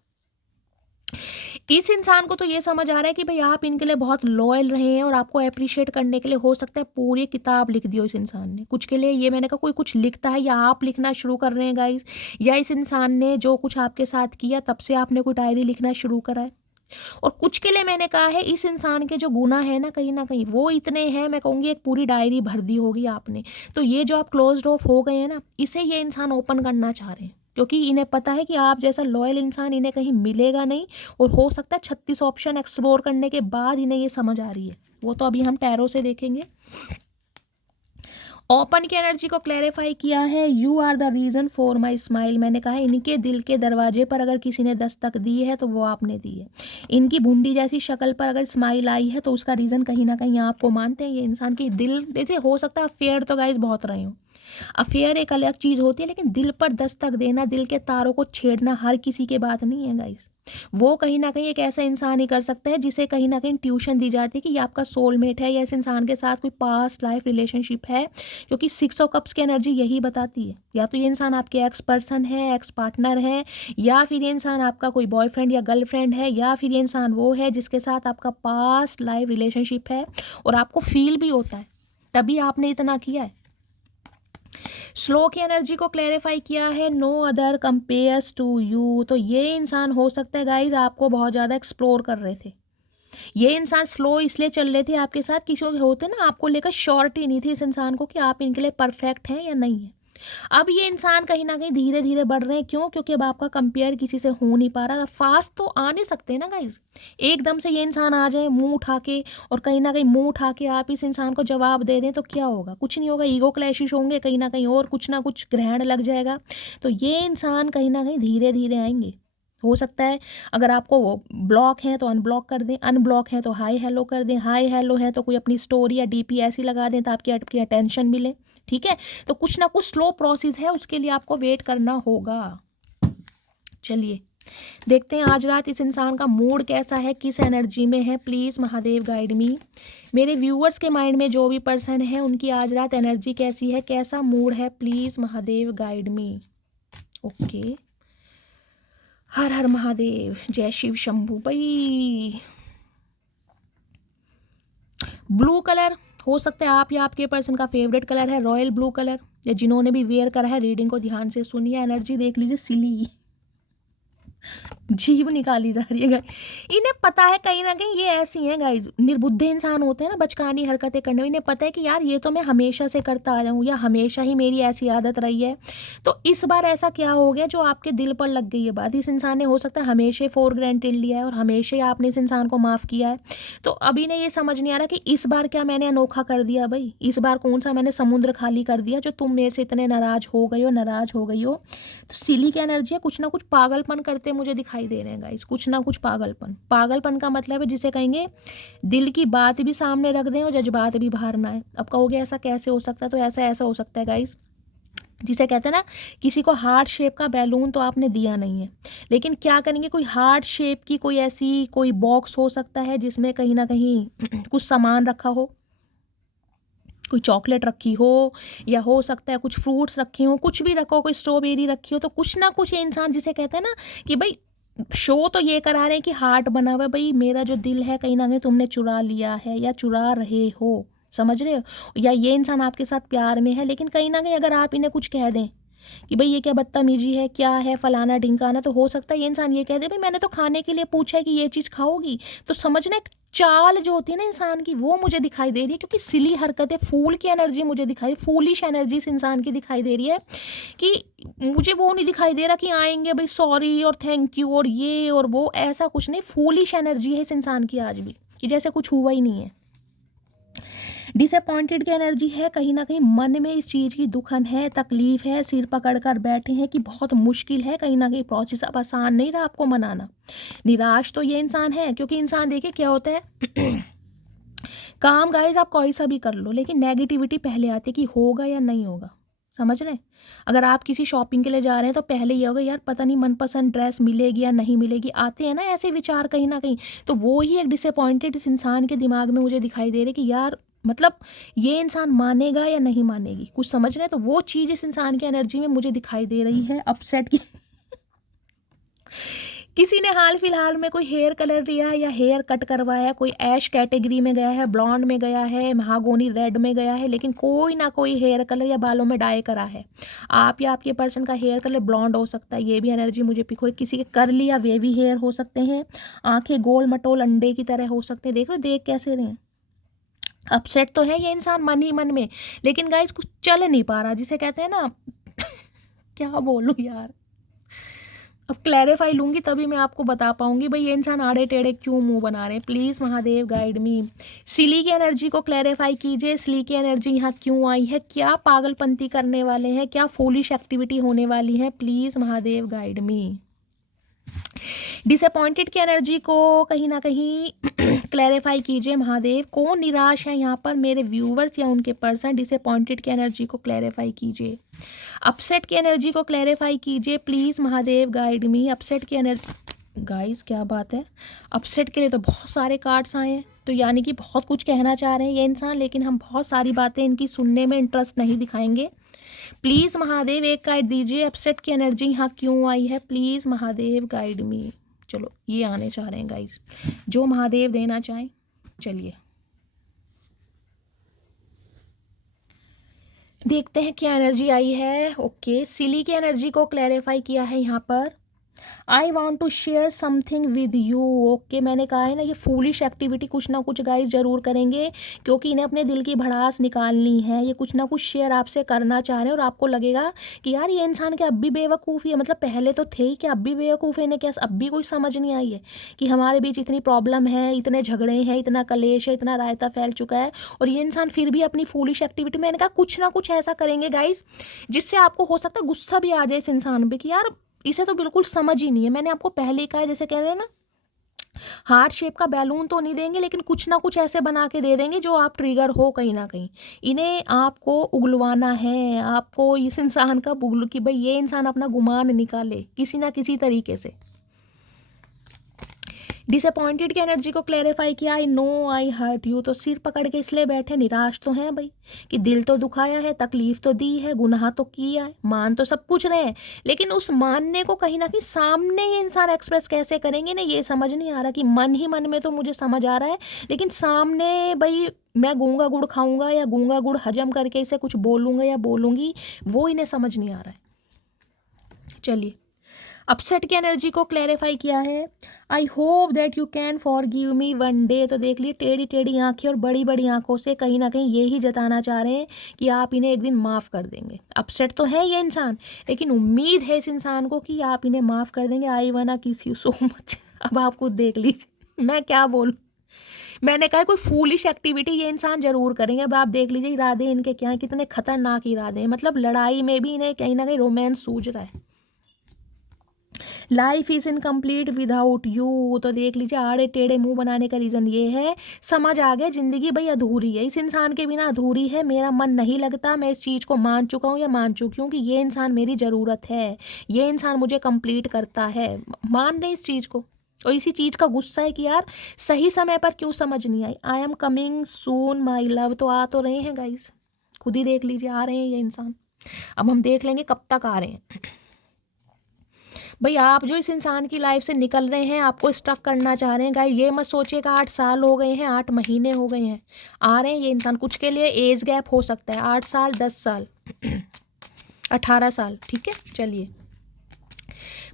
इस इंसान को तो ये समझ आ रहा है कि भाई आप इनके लिए बहुत लॉयल रहे हैं, और आपको अप्रिशिएट करने के लिए हो सकता है पूरी किताब लिख दी हो इस इंसान ने कुछ के लिए। ये मैंने कहा कोई कुछ लिखता है, या आप लिखना शुरू कर रहे हैं गाइस, या इस इंसान ने जो कुछ आपके साथ किया तब से आपने कोई डायरी लिखना शुरू करा है। और कुछ के लिए मैंने कहा है इस इंसान के जो गुनाह है ना कहीं वो इतने हैं, मैं कहूँगी एक पूरी डायरी भर दी होगी आपने। तो ये जो आप क्लोज्ड ऑफ हो गए हैं ना, इसे ये इंसान ओपन करना चाह रहे हैं, क्योंकि इन्हें पता है कि आप जैसा लॉयल इंसान इन्हें कहीं मिलेगा नहीं। और हो सकता है 36 ऑप्शन एक्सप्लोर करने के बाद इन्हें ये समझ आ रही है, वो तो अभी हम टैरो से देखेंगे। ओपन की एनर्जी को क्लैरिफाई किया है, you are the reason for my smile. मैंने कहा है इनके दिल के दरवाजे पर अगर किसी ने दस्तक दी है तो वो आपने दी है। इनकी भुंडी जैसी शक्ल पर अगर स्माइल आई है तो उसका रीज़न कहीं ना कहीं आपको मानते हैं ये इंसान की दिल। जैसे हो सकता है अफेयर तो गाइस बहुत रहे हो, अफेयर एक अलग चीज़ होती है, लेकिन दिल पर दस्तक देना, दिल के तारों को छेड़ना हर किसी के बात नहीं है गाइस। वो कहीं ना कहीं एक ऐसा इंसान ही कर सकता है जिसे कहीं ना कहीं ट्यूशन दी जाती है कि ये आपका सोलमेट है, या इस इंसान के साथ कोई पास्ट लाइफ रिलेशनशिप है, क्योंकि 6 ऑफ कप्स की एनर्जी यही बताती है। या तो ये इंसान आपके एक्स पर्सन है, एक्स पार्टनर है, या फिर ये इंसान आपका कोई बॉयफ्रेंड या गर्लफ्रेंड है, या फिर ये इंसान वो है जिसके साथ आपका पास्ट लाइफ रिलेशनशिप है और आपको फील भी होता है, तभी आपने इतना किया है। स्लो की एनर्जी को क्लैरिफाई किया है, no other compares to you. तो ये इंसान हो सकता है गाइज आपको बहुत ज़्यादा एक्सप्लोर कर रहे थे। ये इंसान स्लो इसलिए चल रहे थे आपके साथ, किसी होते ना आपको लेकर श्योरिटी नहीं थी इस इंसान को कि आप इनके लिए परफेक्ट हैं या नहीं है। अब ये इंसान कहीं ना कहीं धीरे धीरे बढ़ रहे हैं, क्यों? क्योंकि अब आपका कंपेयर किसी से हो नहीं पा रहा। फास्ट तो आ नहीं सकते ना गाइज, एकदम से ये इंसान आ जाए मुंह उठा के, और कहीं ना कहीं मुंह उठा के आप इस इंसान को जवाब दे दें तो क्या होगा? कुछ नहीं होगा, ईगो क्लैशेस होंगे कहीं ना कहीं, और कुछ ना कुछ ग्रहण लग जाएगा। तो ये इंसान कहीं ना कहीं धीरे धीरे आएंगे। हो सकता है अगर आपको वो ब्लॉक है तो अनब्लॉक कर दें, अनब्लॉक है तो हाई हेलो कर दें, हाई हेलो है तो कोई अपनी स्टोरी या डीपी ऐसी लगा दें ताकि आपकी अटेंशन मिले। ठीक है, तो कुछ ना कुछ स्लो प्रोसेस है, उसके लिए आपको वेट करना होगा। चलिए देखते हैं आज रात इस इंसान का मूड कैसा है, किस एनर्जी में है। प्लीज़ महादेव गाइड मी। मेरे व्यूअर्स के माइंड में जो भी पर्सन है उनकी आज रात एनर्जी कैसी है, कैसा मूड है, please Mahadev guide me. Okay, हर हर महादेव, जय शिव शंभू। भाई ब्लू कलर हो सकता है आप या आपके पर्सन का फेवरेट कलर है, रॉयल ब्लू कलर। या जिन्होंने भी वेयर करा है रीडिंग को ध्यान से सुनिए, एनर्जी देख लीजिए, सिली जीव निकाली जा रही है गाइस। इन्हें पता है कहीं ना कहीं ये ऐसी हैं गाइस, निर्बुद्ध इंसान होते हैं ना, बचकानी हरकतें करने। इन्हें पता है कि यार ये तो मैं हमेशा से करता आया हूँ, या हमेशा ही मेरी ऐसी आदत रही है। तो इस बार ऐसा क्या हो गया जो आपके दिल पर लग गई है बात। इस इंसान ने हो सकता है हमेशा फॉर ग्रांटेड लिया है, और हमेशा ही आपने इस इंसान को माफ़ किया है। तो अभी ने ये समझ नहीं आ रहा कि इस बार क्या मैंने अनोखा कर दिया भाई, इस बार कौन सा मैंने समुद्र खाली कर दिया जो तुम मेरे से इतने नाराज हो गई हो। तो सिली की एनर्जी है, कुछ ना कुछ पागलपन करते मुझे दिखाई दे रहे हैं गाइस, कुछ ना कुछ पागलपन का मतलब है जिसे कहेंगे दिल की बात भी सामने रख दें और जज्बात भी बाहर ना आए। अब कहोगे ऐसा कैसे हो सकता है, तो ऐसा हो सकता है गाइस, जिसे कहते हैं ना किसी को हार्ट शेप का बैलून तो आपने दिया नहीं है, लेकिन क्या करेंगे, कोई हार्ट शेप की कोई ऐसी कोई बॉक्स हो सकता है जिसमें कहीं ना कहीं कुछ सामान रखा हो, कोई चॉकलेट रखी हो, या हो सकता है कुछ फ्रूट्स रखे हो, कुछ भी रखो, कोई स्ट्रॉबेरी रखी हो। तो कुछ ना कुछ ये इंसान जिसे कहते हैं ना कि भाई शो तो ये करा रहे हैं कि हार्ट बना हुआ है, भाई मेरा जो दिल है कहीं ना कहीं तुमने चुरा लिया है या चुरा रहे हो, समझ रहे हो? या ये इंसान आपके साथ प्यार में है, लेकिन कहीं ना कहीं अगर आप इन्हें कुछ कह दें कि भाई ये क्या बदतमीजी है, क्या है फलाना ढिंकाना, तो हो सकता है ये इंसान ये कह दे भाई मैंने तो खाने के लिए पूछा है कि ये चीज़ खाओगी। तो समझना एक चाल जो होती है ना इंसान की, वो मुझे दिखाई दे रही है, क्योंकि सिली हरकतें, फूल की एनर्जी मुझे दिखाई, फूलिश एनर्जी इस इंसान की दिखाई दे रही है, कि मुझे वो नहीं दिखाई दे रहा कि आएंगे भाई सॉरी और थैंक यू और ये और वो, ऐसा कुछ नहीं। फूलिश एनर्जी है इस इंसान की आज भी, कि जैसे कुछ हुआ ही नहीं है। डिसअपॉइंटेड की एनर्जी है, कहीं ना कहीं मन में इस चीज़ की दुखन है, तकलीफ है, सिर पकड़ कर बैठे हैं कि बहुत मुश्किल है, कहीं ना कहीं प्रोसेस अब आसान नहीं रहा आपको मनाना। निराश तो ये इंसान है, क्योंकि इंसान देखिए क्या होता है काम गाइस आप कोई सा भी कर लो, लेकिन नेगेटिविटी पहले आती है कि होगा या नहीं होगा। समझ रहे हैं? अगर आप किसी शॉपिंग के लिए जा रहे हैं तो पहले ये होगा यार पता नहीं मनपसंद ड्रेस मिलेगी या नहीं मिलेगी, आते हैं ना ऐसे विचार कहीं ना कहीं। तो वो ही एक डिसअपॉइंटेड इस इंसान के दिमाग में मुझे दिखाई दे रही कि यार मतलब ये इंसान मानेगा या नहीं मानेगी, कुछ समझ रहे हैं? तो वो चीज़ इस इंसान की एनर्जी में मुझे दिखाई दे रही है, अपसेट की किसी ने हाल फिलहाल में कोई हेयर कलर लिया है या हेयर कट करवाया है, कोई ऐश कैटेगरी में गया है, ब्लॉन्ड में गया है, महागोनी रेड में गया है, लेकिन कोई ना कोई हेयर कलर या बालों में डाई करा है। आप या आपके पर्सन का हेयर कलर ब्लॉन्ड हो सकता है, ये भी एनर्जी मुझे पिक हो रही। किसी के कर्ली या वेवी हेयर हो सकते हैं, आंखें गोल मटोल अंडे की तरह हो सकते हैं। देख लो देख कैसे रहे हैं। अपसेट तो है ये इंसान मन ही मन में, लेकिन गाइस कुछ चल नहीं पा रहा, जिसे कहते हैं ना क्या बोलूं यार, अब क्लैरिफाई लूंगी तभी मैं आपको बता पाऊंगी भाई ये इंसान आड़े टेढ़े क्यों मुंह बना रहे हैं। Please Mahadev guide me. Silly की एनर्जी को क्लैरिफाई कीजिए, सिली की एनर्जी यहाँ क्यों आई है, क्या पागलपंती करने वाले हैं, क्या फूलिश एक्टिविटी होने वाली है, please Mahadev guide me. Disappointed की एनर्जी को कहीं ना कहीं क्लैरिफाई कीजिए महादेव। कौन निराश है यहाँ पर, मेरे व्यूवर्स या उनके पर्सन? डिसअपॉइंटेड की एनर्जी को क्लैरिफाई कीजिए। अपसेट की एनर्जी को क्लैरिफाई कीजिए please Mahadev guide me. Upset की एनर्जी गाइस क्या बात है, अपसेट के लिए तो बहुत सारे कार्ड्स आए हैं, तो यानी कि बहुत कुछ कहना चाह रहे हैं ये इंसान, लेकिन हम बहुत सारी बातें इनकी सुनने में इंटरेस्ट नहीं दिखाएंगे। प्लीज़ महादेव एक गाइड दीजिए, अपसेट की एनर्जी यहाँ क्यों आई है, प्लीज़ महादेव गाइड मी। चलो ये आने चाह रहे हैं गाइस, जो महादेव देना चाहें। चलिए देखते हैं क्या एनर्जी आई है। ओके, सिली की एनर्जी को क्लैरिफाई किया है यहाँ पर। I want to share something with you. Okay, मैंने कहा है ना ये फूलिश एक्टिविटी कुछ ना कुछ गाइस ज़रूर करेंगे, क्योंकि इन्हें अपने दिल की भड़ास निकालनी है। ये कुछ ना कुछ शेयर आपसे करना चाह रहे हैं और आपको लगेगा कि यार ये इंसान क्या अब भी बेवकूफ़ ही है, मतलब पहले तो थे ही क्या अब भी बेवकूफ़ है, इन्हें क्या अब भी कोई समझ नहीं आई है कि हमारे बीच इतनी प्रॉब्लम है, इतने झगड़े हैं, इतना कलेश है, इतना रायता फैल चुका है, और ये इंसान फिर भी अपनी फूलिश एक्टिविटी। मैंने कहा कुछ ना कुछ ऐसा करेंगे गाइस जिससे आपको हो सकता है गुस्सा भी आ जाए इस इंसान पे कि यार इसे तो बिल्कुल समझ ही नहीं है। मैंने आपको पहले ही कहा है, जैसे कह रहे हैं ना हार्ट शेप का बैलून तो नहीं देंगे, लेकिन कुछ ना कुछ ऐसे बना के दे देंगे जो आप ट्रिगर हो कहीं ना कहीं। इन्हें आपको उगलवाना है, आपको इस इंसान का बुगलू कि भाई ये इंसान अपना गुमान निकाले किसी ना किसी तरीके से। डिसअपॉइंटेड की एनर्जी को क्लैरिफाई किया, I know I hurt you. तो सिर पकड़ के इसलिए बैठे, निराश तो हैं भाई कि दिल तो दुखाया है, तकलीफ तो दी है, गुनाह तो किया है, मान तो सब कुछ रहे हैं, लेकिन उस मानने को कहीं ना कहीं सामने ये इंसान एक्सप्रेस कैसे करेंगे ना, ये समझ नहीं आ रहा। कि मन ही मन में तो मुझे समझ आ रहा है, लेकिन सामने भाई मैं गूंगा गुड़ खाऊंगा या गूंगा गुड़ हजम करके इसे कुछ बोलूंगा या बोलूंगी, वो इन्हें समझ नहीं आ रहा है। चलिए, अपसेट की एनर्जी को क्लैरिफाई किया है, I hope that you can forgive me one day. तो देख लिए टेढ़ी टेढ़ी आंखें और बड़ी बड़ी आंखों से कहीं ना कहीं ये ही जताना चाह रहे हैं कि आप इन्हें एक दिन माफ़ कर देंगे। अपसेट तो है ये इंसान, लेकिन उम्मीद है इस इंसान को कि आप इन्हें माफ़ कर देंगे। आई वाना किस यू सो मच। अब आप खुद देख लीजिए मैं क्या बोलूँ। मैंने कहा कोई फूलिश एक्टिविटी ये इंसान जरूर करेंगे। अब आप देख लीजिए इरादे इनके क्या हैं, कितने खतरनाक इरादे हैं। मतलब लड़ाई में भी इन्हें कहीं ना कहीं रोमांस सूझ रहा है। Life is incomplete without you. तो देख लीजिए आड़े टेढ़े मुंह बनाने का रीज़न ये है, समझ आ गया जिंदगी भाई अधूरी है, इस इंसान के बिना अधूरी है, मेरा मन नहीं लगता, मैं इस चीज़ को मान चुका हूँ या मान चुकी हूँ कि ये इंसान मेरी ज़रूरत है, ये इंसान मुझे कंप्लीट करता है। मान रहे इस चीज़ को, और इसी चीज़ का गुस्सा है कि यार सही समय पर क्यों समझ नहीं आई। I am coming soon my love. तो आ तो रहे हैं गाइस, खुद ही देख लीजिए आ रहे हैं ये इंसान। अब हम देख लेंगे कब तक आ रहे हैं। भाई आप जो इस इंसान की लाइफ से निकल रहे हैं, आपको स्टक करना चाह रहे हैं गाइस, ये मत सोचिएगा 8 साल हो गए हैं, 8 महीने हो गए हैं, आ रहे हैं ये इंसान। कुछ के लिए एज गैप हो सकता है 8 साल 10 साल 18 साल, ठीक है। चलिए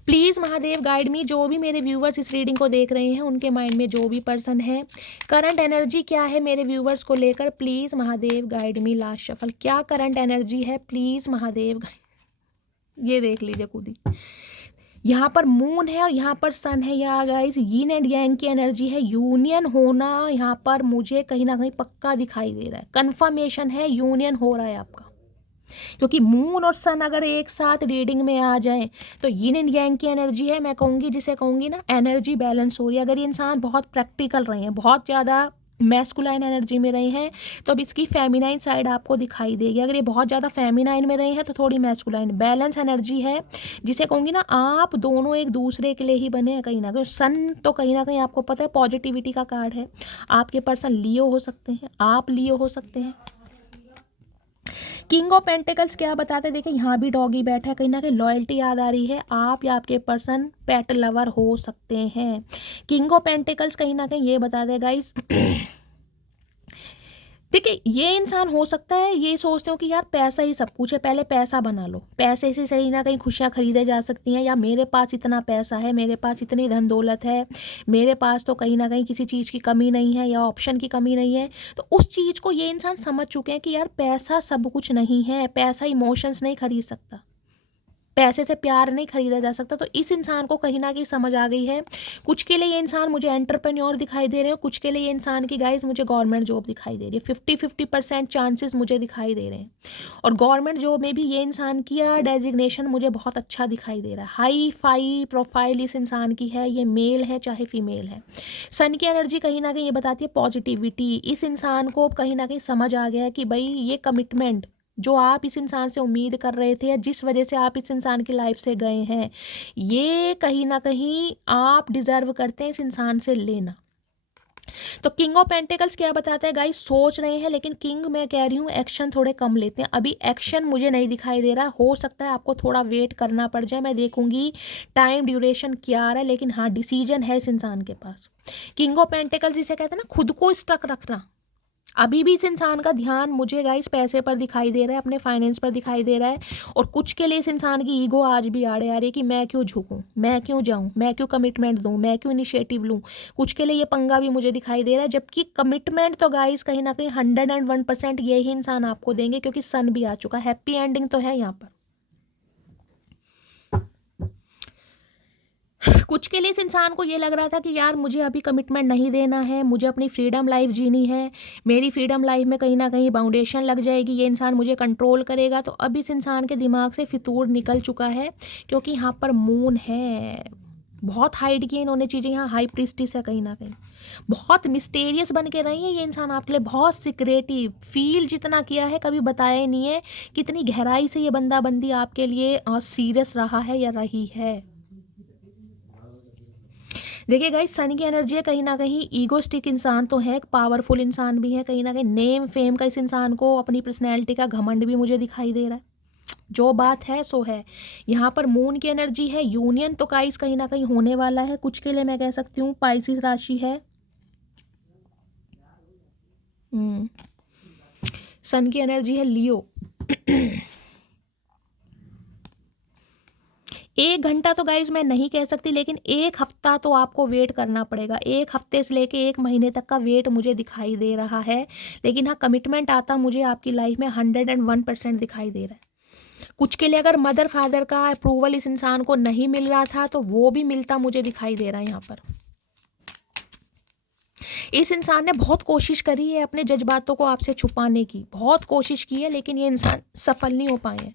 प्लीज़ महादेव गाइड मी। जो भी मेरे व्यूवर्स इस रीडिंग को देख रहे हैं, उनके माइंड में जो भी पर्सन है, करंट एनर्जी क्या है मेरे व्यूवर्स को लेकर, please Mahadev guide me. Last shuffle, क्या करंट एनर्जी है, प्लीज़ महादेव। ये देख लीजिए खुद ही, यहाँ पर मून है और यहाँ पर सन है। यहाँ गाइस यीन एंड यांग की एनर्जी है। यूनियन होना यहाँ पर मुझे कहीं ना कहीं पक्का दिखाई दे रहा है, कंफर्मेशन है, यूनियन हो रहा है आपका। क्योंकि मून और सन अगर एक साथ रीडिंग में आ जाएं तो यिन एंड यांग की एनर्जी है। मैं कहूँगी, जिसे कहूँगी ना, एनर्जी बैलेंस हो रही है। अगर ये इंसान बहुत प्रैक्टिकल रहे हैं, बहुत ज़्यादा मैस्कुलाइन एनर्जी में रहे हैं, तो अब इसकी फेमिनाइन साइड आपको दिखाई देगी। अगर ये बहुत ज़्यादा फेमिनाइन में रहे हैं तो थोड़ी मैस्कुलाइन। बैलेंस एनर्जी है, जिसे कहूँगी ना, आप दोनों एक दूसरे के लिए ही बने हैं कहीं ना कहीं। सन तो कहीं ना कहीं आपको पता है पॉजिटिविटी का कार्ड है। आपके पर्सन लियो हो सकते हैं, आप लियो हो सकते हैं। किंग ऑफ पेंटिकल्स क्या बताते हैं, देखिए यहाँ भी डॉगी बैठा है, कहीं ना कहीं लॉयल्टी याद आ रही है। आप या आपके पर्सन पेट लवर हो सकते हैं। किंग ऑफ पेंटिकल्स कहीं ना कहीं ये बताते हैं गाइस देखिए, ये इंसान हो सकता है ये सोचते हो कि यार पैसा ही सब कुछ है, पहले पैसा बना लो, पैसे से सही ना कहीं खुशियाँ खरीदे जा सकती हैं, या मेरे पास इतना पैसा है, मेरे पास इतनी धन दौलत है, मेरे पास तो कहीं ना कहीं किसी चीज़ की कमी नहीं है या ऑप्शन की कमी नहीं है। तो उस चीज़ को ये इंसान समझ चुके हैं कि यार पैसा सब कुछ नहीं है, पैसा इमोशंस नहीं खरीद सकता, पैसे से प्यार नहीं खरीदा जा सकता। तो इस इंसान को कहीं ना कहीं समझ आ गई है। कुछ के लिए ये इंसान मुझे एंटरप्रेन्योर दिखाई दे रहे हैं, कुछ के लिए ये इंसान की गाइस मुझे गवर्नमेंट जॉब दिखाई दे रही है। 50-50% चांसेस मुझे दिखाई दे रहे हैं। और गवर्नमेंट जॉब में भी ये इंसान की डेजिग्नेशन मुझे बहुत अच्छा दिखाई दे रहा है। हाई फाई प्रोफाइल इस इंसान की है, ये मेल है चाहे फीमेल है। सन की एनर्जी कहीं ना कहीं ये बताती है पॉजिटिविटी। इस इंसान को कहीं ना कहीं समझ आ गया है कि भाई ये कमिटमेंट जो आप इस इंसान से उम्मीद कर रहे थे या जिस वजह से आप इस इंसान की लाइफ से गए हैं, ये कहीं ना कहीं आप डिजर्व करते हैं इस इंसान से लेना। तो किंग ऑफ पेंटिकल्स क्या बताता है गाइस, सोच रहे हैं, लेकिन किंग मैं कह रही हूँ एक्शन थोड़े कम लेते हैं। अभी एक्शन मुझे नहीं दिखाई दे रहा, हो सकता है आपको थोड़ा वेट करना पड़ जाए। मैं देखूंगी टाइम ड्यूरेशन क्या आ रहा है, लेकिन हाँ डिसीजन है इस इंसान के पास। किंग ऑफ पेंटिकल्स जिसे कहते हैं ना, खुद को स्टक रखना। अभी भी इस इंसान का ध्यान मुझे गाइस पैसे पर दिखाई दे रहा है, अपने फाइनेंस पर दिखाई दे रहा है। और कुछ के लिए इस इंसान की ईगो आज भी आड़े आ रही है कि मैं क्यों झुकूं, मैं क्यों जाऊं, मैं क्यों कमिटमेंट दूं, मैं क्यों इनिशिएटिव लूं। कुछ के लिए ये पंगा भी मुझे दिखाई दे रहा है। जबकि कमिटमेंट तो गाइस कहीं ना कहीं 101% यही इंसान आपको देंगे, क्योंकि सन भी आ चुका है। हैप्पी एंडिंग तो है यहाँ पर। कुछ के लिए इस इंसान को ये लग रहा था कि यार मुझे अभी कमिटमेंट नहीं देना है, मुझे अपनी फ्रीडम लाइफ जीनी है, मेरी फ्रीडम लाइफ में कहीं ना कहीं बाउंडेशन लग जाएगी, ये इंसान मुझे कंट्रोल करेगा। तो अब इस इंसान के दिमाग से फितूर निकल चुका है, क्योंकि यहाँ पर मून है। बहुत हाइड की इन्होंने चीज़ें, यहाँ हाई प्रीस्टिस है, कहीं ना कहीं बहुत मिस्टेरियस बन के रही है ये इंसान आपके लिए, बहुत सिक्रेटिव फील जितना किया है कभी बताया ही नहीं है। कितनी गहराई से ये बंदा बंदी आपके लिए सीरियस रहा है या रही है। देखिए गाइस, सन की एनर्जी है, कहीं ना कहीं ईगोस्टिक इंसान तो है, पावरफुल इंसान भी है, कहीं ना कहीं नेम फेम का इस इंसान को, अपनी पर्सनैलिटी का घमंड भी मुझे दिखाई दे रहा है। जो बात है सो है। यहाँ पर मून की एनर्जी है, यूनियन तो गाइस कहीं ना कहीं होने वाला है। कुछ के लिए मैं कह सकती हूँ पाइसिस राशि है। सन की एनर्जी है लियो। 1 घंटा तो गाइज मैं नहीं कह सकती, लेकिन 1 हफ्ता तो आपको वेट करना पड़ेगा। 1 हफ्ते से लेके 1 महीने तक का वेट मुझे दिखाई दे रहा है। लेकिन हाँ, कमिटमेंट आता मुझे आपकी लाइफ में 101% दिखाई दे रहा है। कुछ के लिए अगर मदर फादर का अप्रूवल इस इंसान को नहीं मिल रहा था, तो वो भी मिलता मुझे दिखाई दे रहा है। यहाँ पर इस इंसान ने बहुत कोशिश करी है अपने जज्बातों को आपसे छुपाने की, बहुत कोशिश की है, लेकिन ये इंसान सफल नहीं हो पाए हैं।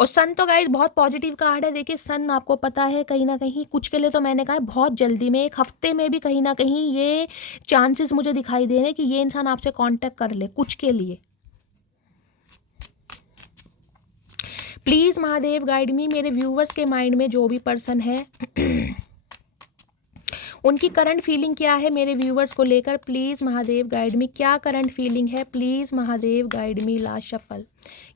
और सन तो गाइज बहुत पॉजिटिव कार्ड है। देखिए, सन आपको पता है कहीं ना कहीं कुछ के लिए तो मैंने कहा है बहुत जल्दी में, 1 हफ्ते में भी कहीं ना कहीं ये चांसेस मुझे दिखाई दे रहे हैं कि ये इंसान आपसे कांटेक्ट कर ले। कुछ के लिए प्लीज महादेव गाइड मी, मेरे व्यूवर्स के माइंड में जो भी पर्सन है उनकी करंट फीलिंग क्या है मेरे व्यूवर्स को लेकर। प्लीज़ महादेव गाइड मी, क्या करंट फीलिंग है, please Mahadev guide me. Last shuffle,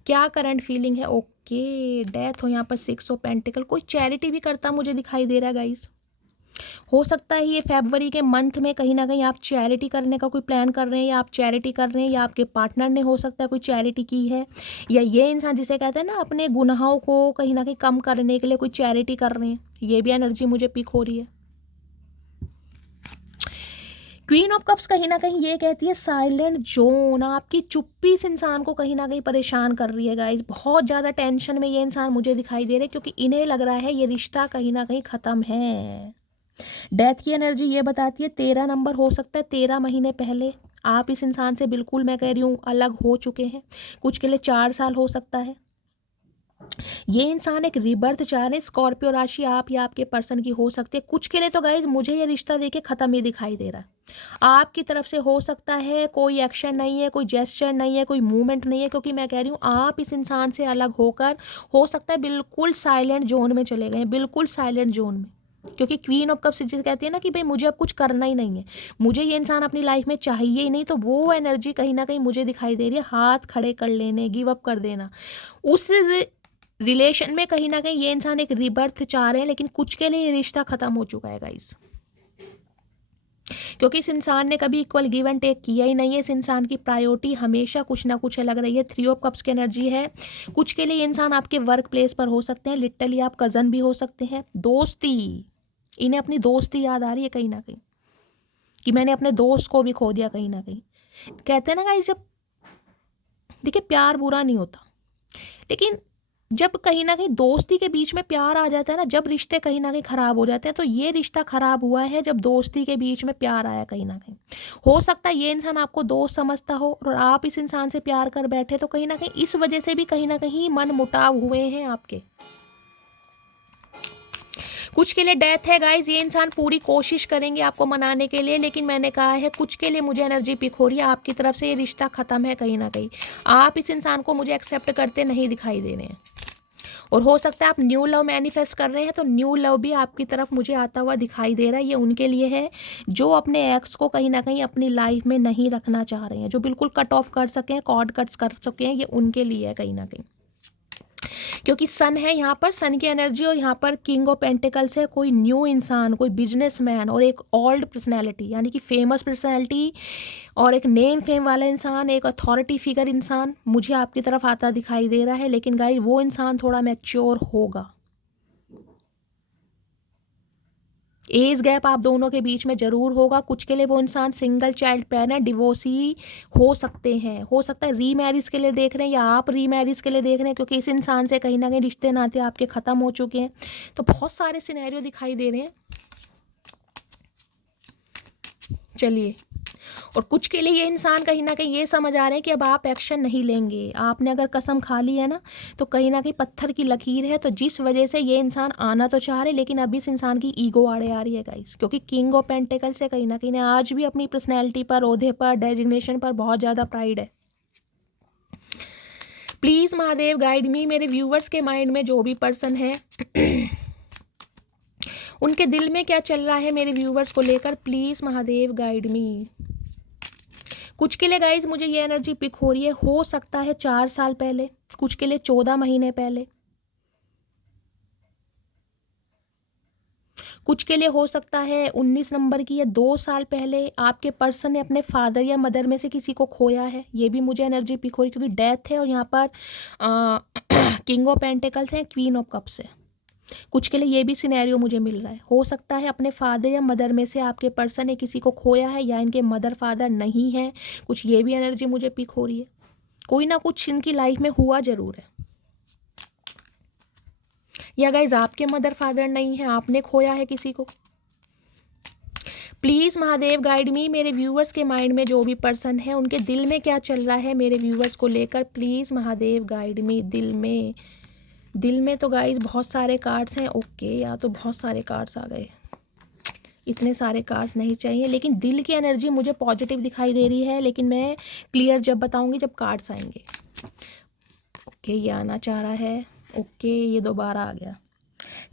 क्या करंट फीलिंग है। ओके, डेथ हो यहाँ पर 6 ऑफ पेंटिकल। कोई चैरिटी भी करता मुझे दिखाई दे रहा है गाइस। हो सकता है ये फरवरी के मंथ में कहीं ना कहीं आप चैरिटी करने का कोई प्लान कर रहे हैं, या आप चैरिटी कर रहे हैं, या आपके पार्टनर ने हो सकता है कोई चैरिटी की है, या ये इंसान जिसे कहते हैं ना अपने गुनाहों को कहीं ना कहीं कम करने के लिए कोई चैरिटी कर रहे हैं। ये भी एनर्जी मुझे पिक हो रही है। क्वीन ऑफ कप्स कहीं ना कहीं ये कहती है साइलेंट जोन, आपकी चुप्पी इस इंसान को कहीं ना कहीं परेशान कर रही है गाइस। बहुत ज़्यादा टेंशन में ये इंसान मुझे दिखाई दे रहे हैं, क्योंकि इन्हें लग रहा है ये रिश्ता कहीं ना कहीं ख़त्म है। डेथ की एनर्जी ये बताती है 13 नंबर हो सकता है 13 महीने पहले आप इस इंसान से बिल्कुल, मैं कह रही हूँ, अलग हो चुके हैं। कुछ के लिए 4 साल हो सकता है। ये इंसान एक रिबर्थ चाह रहे। स्कॉर्पियो राशि आप या आपके पर्सन की हो सकती है। कुछ के लिए तो गाइज मुझे ये रिश्ता देके ख़त्म ही दिखाई दे रहा है। आपकी तरफ से हो सकता है कोई एक्शन नहीं है, कोई जेस्चर नहीं है, कोई मूवमेंट नहीं है, क्योंकि मैं कह रही हूँ आप इस इंसान से अलग होकर हो सकता है बिल्कुल साइलेंट जोन में चले गए, बिल्कुल साइलेंट जोन में। क्योंकि क्वीन ऑफ कप्स जिसे कहती है ना कि भाई मुझे अब कुछ करना ही नहीं है, मुझे ये इंसान अपनी लाइफ में चाहिए ही नहीं, तो वो एनर्जी कहीं ना कहीं मुझे दिखाई दे रही है। हाथ खड़े कर लेने, गिव अप कर देना। उस रिलेशन में कहीं ना कहीं ये इंसान एक रिबर्थ चाह रहे हैं, लेकिन कुछ के लिए ये रिश्ता खत्म हो चुका है गाइस। क्योंकि इस इंसान ने कभी इक्वल गिव एंड टेक किया ही नहीं है। इस इंसान की प्रायोरिटी हमेशा कुछ ना कुछ लग रही है। 3 ऑफ कप्स की एनर्जी है। कुछ के लिए ये इंसान आपके वर्क प्लेस पर हो सकते हैं, लिटरली आप कजन भी हो सकते हैं। दोस्ती, इन्हें अपनी दोस्ती याद आ रही है कहीं ना कहीं, कि मैंने अपने दोस्त को भी खो दिया कहीं ना कहीं। कहते हैं ना गाइस, जब देखिए प्यार बुरा नहीं होता, लेकिन जब कहीं ना कहीं दोस्ती के बीच में प्यार आ जाता है ना, जब रिश्ते कहीं ना कहीं खराब हो जाते हैं, तो ये रिश्ता खराब हुआ है जब दोस्ती के बीच में प्यार आया कहीं ना कहीं। हो सकता है ये इंसान आपको दोस्त समझता हो और आप इस इंसान से प्यार कर बैठे, तो कहीं ना कहीं इस वजह से भी कहीं ना कहीं मन मुटाव हुए हैं आपके। कुछ के लिए डेथ है गाइज। ये इंसान पूरी कोशिश करेंगे आपको मनाने के लिए, लेकिन मैंने कहा है कुछ के लिए मुझे एनर्जी पिक हो रही है आपकी तरफ से, ये रिश्ता खत्म है कहीं ना कहीं। आप इस इंसान को मुझे एक्सेप्ट करते नहीं दिखाई दे रहे हैं। और हो सकता है आप न्यू लव मैनिफेस्ट कर रहे हैं, तो न्यू लव भी आपकी तरफ मुझे आता हुआ दिखाई दे रहा है। ये उनके लिए है जो अपने एक्स को कहीं ना कहीं अपनी लाइफ में नहीं रखना चाह रहे हैं, जो बिल्कुल कट ऑफ कर सकें, कॉर्ड कट्स कर सकें, ये उनके लिए है कहीं ना कहीं। क्योंकि सन है यहाँ पर, सन की एनर्जी, और यहाँ पर किंग ऑफ पेंटिकल्स है। कोई न्यू इंसान, कोई बिजनेसमैन और एक ओल्ड पर्सनैलिटी, यानी कि फेमस पर्सनैलिटी और एक नेम फेम वाला इंसान, एक अथॉरिटी फिगर इंसान मुझे आपकी तरफ आता दिखाई दे रहा है। लेकिन गाइस वो इंसान थोड़ा मैच्योर होगा। एज गैप आप दोनों के बीच में जरूर होगा। कुछ के लिए वो इंसान सिंगल चाइल्ड पैन है, डिवोर्सी हो सकते हैं, हो सकता है रीमैरिज के लिए देख रहे हैं, या आप रीमैरिज के लिए देख रहे हैं, क्योंकि इस इंसान से कहीं ना कहीं रिश्ते नाते आपके ख़त्म हो चुके हैं। तो बहुत सारे सिनेरियो दिखाई दे रहे हैं। चलिए, और कुछ के लिए ये इंसान कहीं ना कहीं ये समझ आ रहे हैं कि अब आप एक्शन नहीं लेंगे। आपने अगर कसम खा ली है ना, तो कहीं ना कहीं पत्थर की लकीर है। तो जिस वजह से ये इंसान आना तो चाह रहे, लेकिन अभी इस इंसान की ईगो आड़े आ रही है गाइस। क्योंकि किंग ऑफ पेंटिकल से कहीं ना कहीं आज भी अपनी पर्सनैलिटी पर, ओहदे पर, डेजिग्नेशन पर बहुत ज़्यादा प्राइड है। प्लीज़ महादेव गाइड मी। मेरे व्यूवर्स के माइंड में जो भी पर्सन है उनके दिल में क्या चल रहा है मेरे व्यूवर्स को लेकर, प्लीज़ महादेव गाइड मी। कुछ के लिए गाइज मुझे ये एनर्जी पिक हो रही है, हो सकता है 4 साल पहले, कुछ के लिए 14 महीने पहले, कुछ के लिए हो सकता है 19 नंबर की या 2 साल पहले आपके पर्सन ने अपने फादर या मदर में से किसी को खोया है। ये भी मुझे एनर्जी पिक हो रही है, क्योंकि डेथ है और यहाँ पर किंग ऑफ पेंटिकल्स है, क्वीन ऑफ कप्स है। कुछ के लिए ये भी सिनेरियो मुझे मिल रहा है। हो सकता है अपने फादर या मदर में से आपके पर्सन ने किसी को खोया है, या इनके मदर फादर नहीं है। कुछ ये भी एनर्जी मुझे पिक हो रही है। कोई ना कुछ इनकी लाइफ में हुआ जरूर है। या गाइज आपके मदर फादर नहीं है, आपने खोया है किसी को। प्लीज़ महादेव गाइड मी। मेरे व्यूवर्स के माइंड में जो भी पर्सन है उनके दिल में क्या चल रहा है मेरे व्यूवर्स को लेकर, प्लीज़ महादेव गाइड मी। दिल में तो गाइज बहुत सारे कार्ड्स हैं। ओके, या तो बहुत सारे कार्ड्स आ गए, इतने सारे कार्ड्स नहीं चाहिए, लेकिन दिल की एनर्जी मुझे पॉजिटिव दिखाई दे रही है। लेकिन मैं क्लियर जब बताऊंगी जब कार्ड्स आएंगे। ओके, ये आना चाह रहा है। ओके, ये दोबारा आ गया।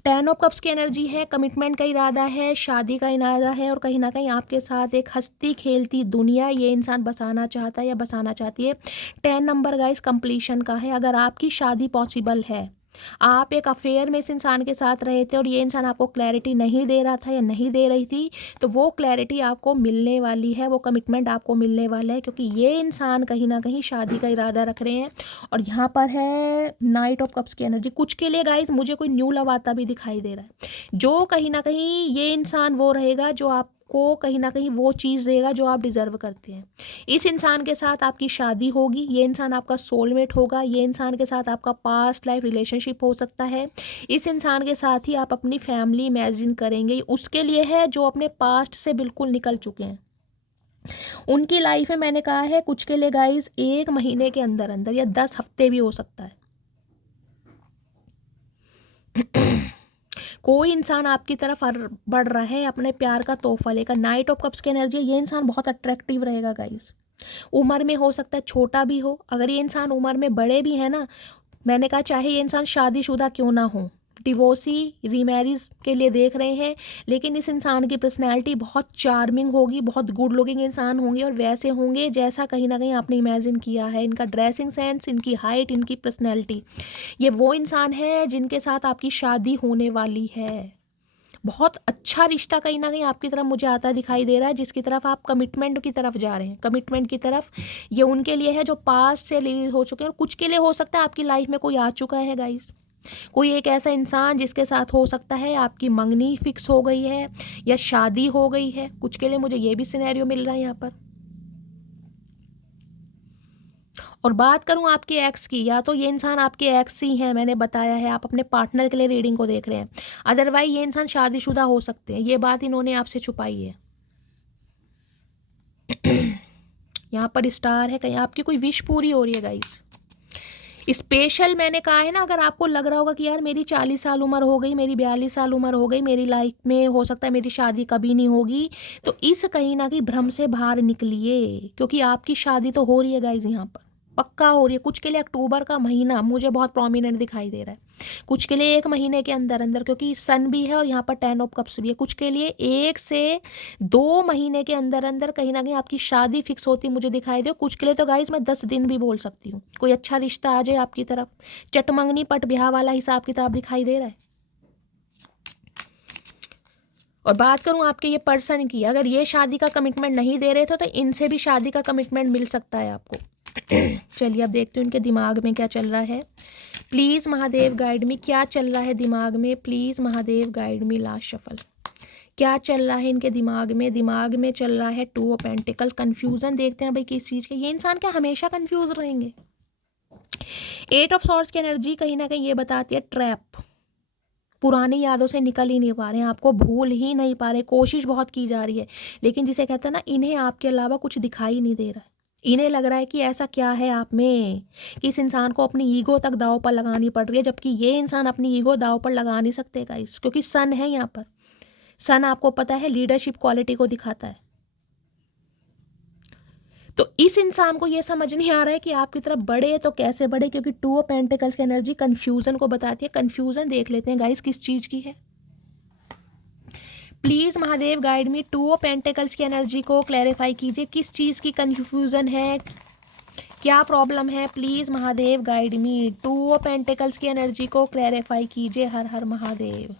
10 ऑफ कप्स की एनर्जी है, कमिटमेंट का इरादा है, शादी का इरादा है, और कहीं ना कहीं आपके साथ एक हंसती खेलती दुनिया ये इंसान बसाना चाहता है या बसाना चाहती है। 10 नंबर गाइस कंप्लीशन का है। अगर आपकी शादी पॉसिबल है, आप एक अफेयर में इस इंसान के साथ रहे थे और ये इंसान आपको क्लैरिटी नहीं दे रहा था या नहीं दे रही थी, तो वो क्लैरिटी आपको मिलने वाली है, वो कमिटमेंट आपको मिलने वाला है, क्योंकि ये इंसान कहीं ना कहीं शादी का इरादा रख रहे हैं। और यहाँ पर है नाइट ऑफ कप्स की एनर्जी। कुछ के लिए गाइज मुझे कोई न्यू लव आता भी दिखाई दे रहा है, जो कहीं ना कहीं ये इंसान वो रहेगा जो आप आपको कहीं ना कहीं वो चीज़ देगा जो आप डिज़र्व करते हैं। इस इंसान के साथ आपकी शादी होगी, ये इंसान आपका सोलमेट होगा, ये इंसान के साथ आपका पास्ट लाइफ रिलेशनशिप हो सकता है, इस इंसान के साथ ही आप अपनी फैमिली इमेजिन करेंगे। उसके लिए है जो अपने पास्ट से बिल्कुल निकल चुके हैं, उनकी लाइफ में मैंने कहा है कुछ के लिए गाइज 1 महीने के अंदर अंदर या 10 हफ्ते भी हो सकता है। कोई इंसान आपकी तरफ बढ़ रहा है अपने प्यार का तोहफा लेकर। नाइट ऑफ कप्स की एनर्जी, ये इंसान बहुत अट्रैक्टिव रहेगा गाइस। उम्र में हो सकता है छोटा भी हो, अगर ये इंसान उम्र में बड़े भी है ना, मैंने कहा चाहे ये इंसान शादीशुदा क्यों ना हो, डिवोर्सी रीमैरिज के लिए देख रहे हैं, लेकिन इस इंसान की पर्सनैलिटी बहुत चार्मिंग होगी, बहुत गुड लुकिंग इंसान होंगे और वैसे होंगे जैसा कहीं ना कहीं आपने इमेजिन किया है। इनका ड्रेसिंग सेंस, इनकी हाइट, इनकी पर्सनैलिटी, ये वो इंसान है जिनके साथ आपकी शादी होने वाली है। बहुत अच्छा रिश्ता कहीं ना कहीं आपकी तरफ मुझे आता दिखाई दे रहा है, जिसकी तरफ आप कमिटमेंट की तरफ जा रहे हैं, कमिटमेंट की तरफ। ये उनके लिए है जो पास्ट से रिलीज हो चुके हैं, और कुछ के लिए हो सकता है आपकी लाइफ में कोई आ चुका है गाइस, कोई एक ऐसा इंसान जिसके साथ हो सकता है आपकी मंगनी फिक्स हो गई है या शादी हो गई है। कुछ के लिए मुझे ये भी सिनेरियो मिल रहा है यहाँ पर। और बात करूं आपके एक्स की, या तो ये इंसान आपके एक्स ही हैं, मैंने बताया है आप अपने पार्टनर के लिए रीडिंग को देख रहे हैं, अदरवाइज ये इंसान शादीशुदा हो सकते हैं, ये बात इन्होंने आपसे छुपाई है। यहाँ पर स्टार है, कहीं आपकी कोई विश पूरी हो रही है गाइस। स्पेशल मैंने कहा है ना, अगर आपको लग रहा होगा कि यार मेरी 40 साल उम्र हो गई, मेरी 42 साल उम्र हो गई, मेरी लाइफ में हो सकता है मेरी शादी कभी नहीं होगी, तो इस कहीं ना कहीं भ्रम से बाहर निकलिए, क्योंकि आपकी शादी तो हो रही है गाइज, यहाँ पर पक्का हो रही है। कुछ के लिए अक्टूबर का महीना मुझे बहुत प्रोमिनेंट दिखाई दे रहा है, कुछ के लिए 1 महीने के अंदर अंदर, क्योंकि सन भी है और यहाँ पर 10 ऑफ कप्स भी है। कुछ के लिए 1 से 2 महीने के अंदर अंदर कहीं ना कहीं आपकी शादी फिक्स होती मुझे दिखाई दे। कुछ के लिए तो गाइज मैं 10 दिन भी बोल सकती हूँ, कोई अच्छा रिश्ता आ जाए आपकी तरफ, चटमंगनी पट ब्याह वाला हिसाब किताब दिखाई दे रहा है। और बात करूं आपके ये पर्सन की, अगर ये शादी का कमिटमेंट नहीं दे रहे थे तो इनसे भी शादी का कमिटमेंट मिल सकता है आपको। चलिए अब देखते हैं इनके दिमाग में क्या चल रहा है। प्लीज़ महादेव गाइड मी, क्या चल रहा है दिमाग में, please Mahadev guide me. Last shuffle, क्या चल रहा है इनके दिमाग में। दिमाग में चल रहा है 2 ऑफ पेंटिकल, कन्फ्यूज़न। देखते हैं भाई किस चीज़ के, ये इंसान क्या हमेशा कन्फ्यूज रहेंगे। 8 ऑफ सॉर्ड्स की एनर्जी कहीं ना कहीं ये बताती है ट्रैप, पुरानी यादों से निकल ही नहीं पा रहे हैं, आपको भूल ही नहीं पा रहे, कोशिश बहुत की जा रही है, लेकिन जिसे कहते हैं ना, इन्हें आपके अलावा कुछ दिखाई नहीं दे रहा है। इन्हें लग रहा है कि ऐसा क्या है आप में कि इस इंसान को अपनी ईगो तक दाव पर लगानी पड़ रही है, जबकि ये इंसान अपनी ईगो दाव पर लगा नहीं सकते गाइस, क्योंकि सन है यहाँ पर। सन आपको पता है लीडरशिप क्वालिटी को दिखाता है। तो इस इंसान को ये समझ नहीं आ रहा है कि आपकी तरफ बढ़े तो कैसे बढ़े, क्योंकि 2 ऑफ पेंटिकल्स की एनर्जी कंफ्यूजन को बताती है। कंफ्यूजन देख लेते हैं गाइस किस चीज़ की है। Please Mahadev guide me, 2 of pentacles की एनर्जी को क्लैरिफाई कीजिए, किस चीज़ की कंफ्यूजन है, क्या प्रॉब्लम है। Please Mahadev guide me, 2 of pentacles की एनर्जी को क्लैरिफाई कीजिए। हर हर महादेव।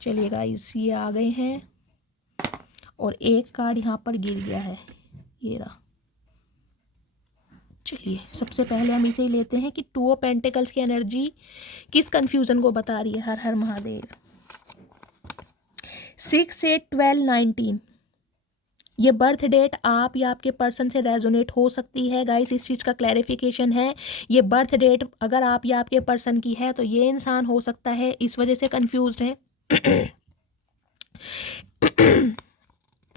चलिए गाइस ये आ गए हैं और एक कार्ड यहाँ पर गिर गया है, ये रहा। चलिए सबसे पहले हम इसे ही लेते हैं कि 2 ऑफ पेंटिकल्स की एनर्जी किस कंफ्यूजन को बता रही है। हर हर महादेव। 6, 8, 12, 19, ये बर्थ डेट आप या आपके पर्सन से रेजोनेट हो सकती है गाइस, इस चीज़ का क्लैरिफिकेशन है। ये बर्थ डेट अगर आप या आपके पर्सन की है तो ये इंसान हो सकता है इस वजह से कंफ्यूज्ड है।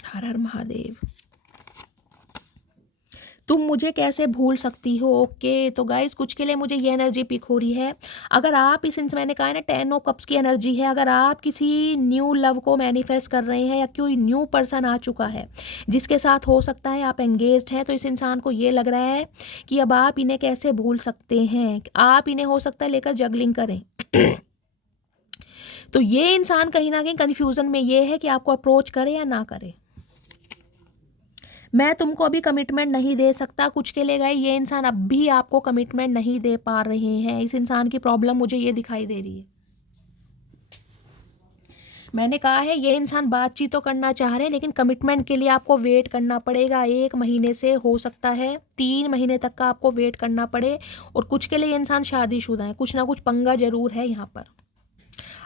हर हर महादेव। तुम मुझे कैसे भूल सकती हो। ओके तो गाइस कुछ के लिए मुझे ये एनर्जी पिक हो रही है। अगर आप इस मैंने कहा है ना 10 ऑफ कप्स की एनर्जी है, अगर आप किसी न्यू लव को मैनिफेस्ट कर रहे हैं या कोई न्यू पर्सन आ चुका है जिसके साथ हो सकता है आप एंगेज्ड हैं, तो इस इंसान को ये लग रहा है कि अब आप इन्हें कैसे भूल सकते हैं, आप इन्हें हो सकता है लेकर जगलिंग करें। तो ये इंसान कहीं ना कहीं कन्फ्यूजन में ये है कि आपको अप्रोच करे या ना करे। मैं तुमको अभी कमिटमेंट नहीं दे सकता। कुछ के लिए गए ये इंसान अब भी आपको कमिटमेंट नहीं दे पा रहे हैं। इस इंसान की प्रॉब्लम मुझे ये दिखाई दे रही है। मैंने कहा है ये इंसान बातचीत तो करना चाह रहे हैं, लेकिन कमिटमेंट के लिए आपको वेट करना पड़ेगा। 1 महीने से हो सकता है 3 महीने तक का आपको वेट करना पड़े। और कुछ के लिए ये इंसान शादीशुदा है, कुछ ना कुछ पंगा जरूर है यहाँ पर।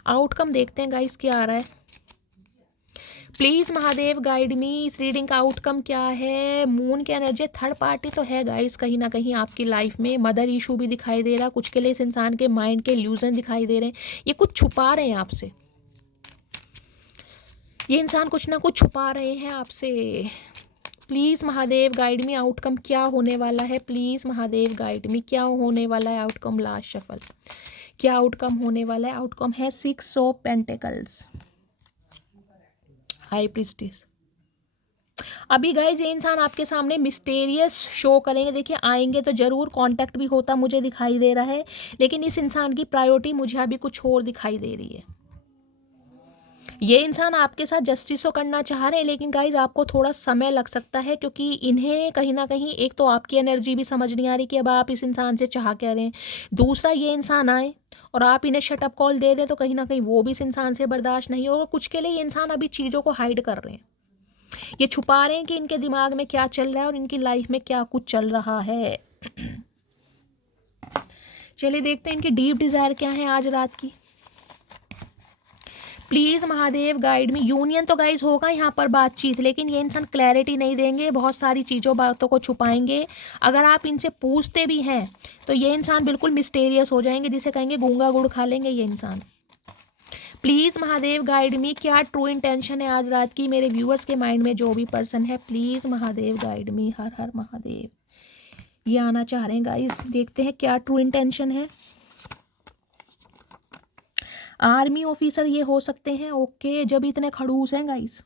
आउटकम देखते हैं गाइस क्या आ रहा है। प्लीज़ महादेव गाइड मी, इस रीडिंग का आउटकम क्या है। मून की एनर्जी थर्ड पार्टी तो है गाइस कहीं ना कहीं आपकी लाइफ में। मदर इशू भी दिखाई दे रहा, कुछ के लिए इस इंसान के माइंड के इल्यूजन दिखाई दे रहे हैं। ये कुछ छुपा रहे हैं आपसे, ये इंसान कुछ ना कुछ छुपा रहे हैं आपसे। Please Mahadev guide me, outcome क्या होने वाला है। प्लीज़ महादेव गाइड मी, क्या होने वाला है आउटकम। लास्ट शफल, क्या आउटकम होने वाला है। आउटकम है 6 ऑफ पेंटिकल्स, हाई प्रीस्टेस। अभी गाइज ये इंसान आपके सामने मिस्टेरियस शो करेंगे। देखिए आएंगे तो ज़रूर, कांटेक्ट भी होता मुझे दिखाई दे रहा है, लेकिन इस इंसान की प्रायोरिटी मुझे अभी कुछ और दिखाई दे रही है। ये इंसान आपके साथ जस्टिस तो करना चाह रहे हैं, लेकिन गाइज आपको थोड़ा समय लग सकता है, क्योंकि इन्हें कहीं ना कहीं एक तो आपकी एनर्जी भी समझ नहीं आ रही कि अब आप इस इंसान से चाह क्या रहे हैं। दूसरा, ये इंसान आए और आप इन्हें शटअप कॉल दे दें तो कहीं ना कहीं वो भी इस इंसान से बर्दाश्त नहीं हो। और कुछ के लिए ये इंसान अभी चीज़ों को हाइड कर रहे हैं, ये छुपा रहे हैं कि इनके दिमाग में क्या चल रहा है और इनकी लाइफ में क्या कुछ चल रहा है। चलिए देखते हैं इनकी डीप डिज़ायर क्या है आज रात की। Please Mahadev guide me. Union तो गाइज होगा यहाँ पर, बातचीत, लेकिन ये इंसान क्लैरिटी नहीं देंगे, बहुत सारी चीज़ों बातों को छुपाएंगे। अगर आप इनसे पूछते भी हैं तो ये इंसान बिल्कुल मिस्टेरियस हो जाएंगे, जिसे कहेंगे गूंगा गुड़ खा लेंगे ये इंसान। प्लीज़ महादेव गाइड मी, क्या ट्रू इंटेंशन है आज रात की मेरे व्यूअर्स के माइंड में, जो भी पर्सन है। प्लीज़ महादेव गाइड मी, हर हर महादेव। ये आना चाह रहे हैं गाइस, देखते हैं क्या ट्रू इंटेंशन है। आर्मी ऑफिसर ये हो सकते हैं, ओके। जब इतने खड़ूस हैं गाइस,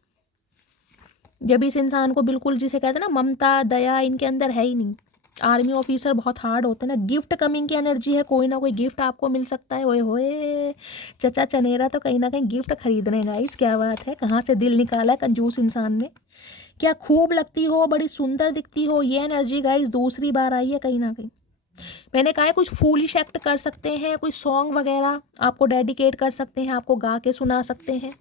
जब इस इंसान को बिल्कुल, जिसे कहते हैं ना ममता दया इनके अंदर है ही नहीं। आर्मी ऑफिसर बहुत हार्ड होते हैं ना। गिफ्ट कमिंग की एनर्जी है, कोई ना कोई गिफ्ट आपको मिल सकता है। ओए होए, चचा चनेरा तो कहीं ना कहीं गिफ्ट खरीद रहे हैं गाइस, क्या बात है। कहाँ से दिल निकाला है कंजूस इंसान ने। क्या खूब लगती हो, बड़ी सुंदर दिखती हो, ये एनर्जी गाइस दूसरी बार आई है कहीं ना कहीं। मैंने कहा है कुछ फूलिश एक्ट कर सकते हैं, कोई सॉन्ग वगैरह आपको डेडिकेट कर सकते हैं, आपको गा के सुना सकते हैं।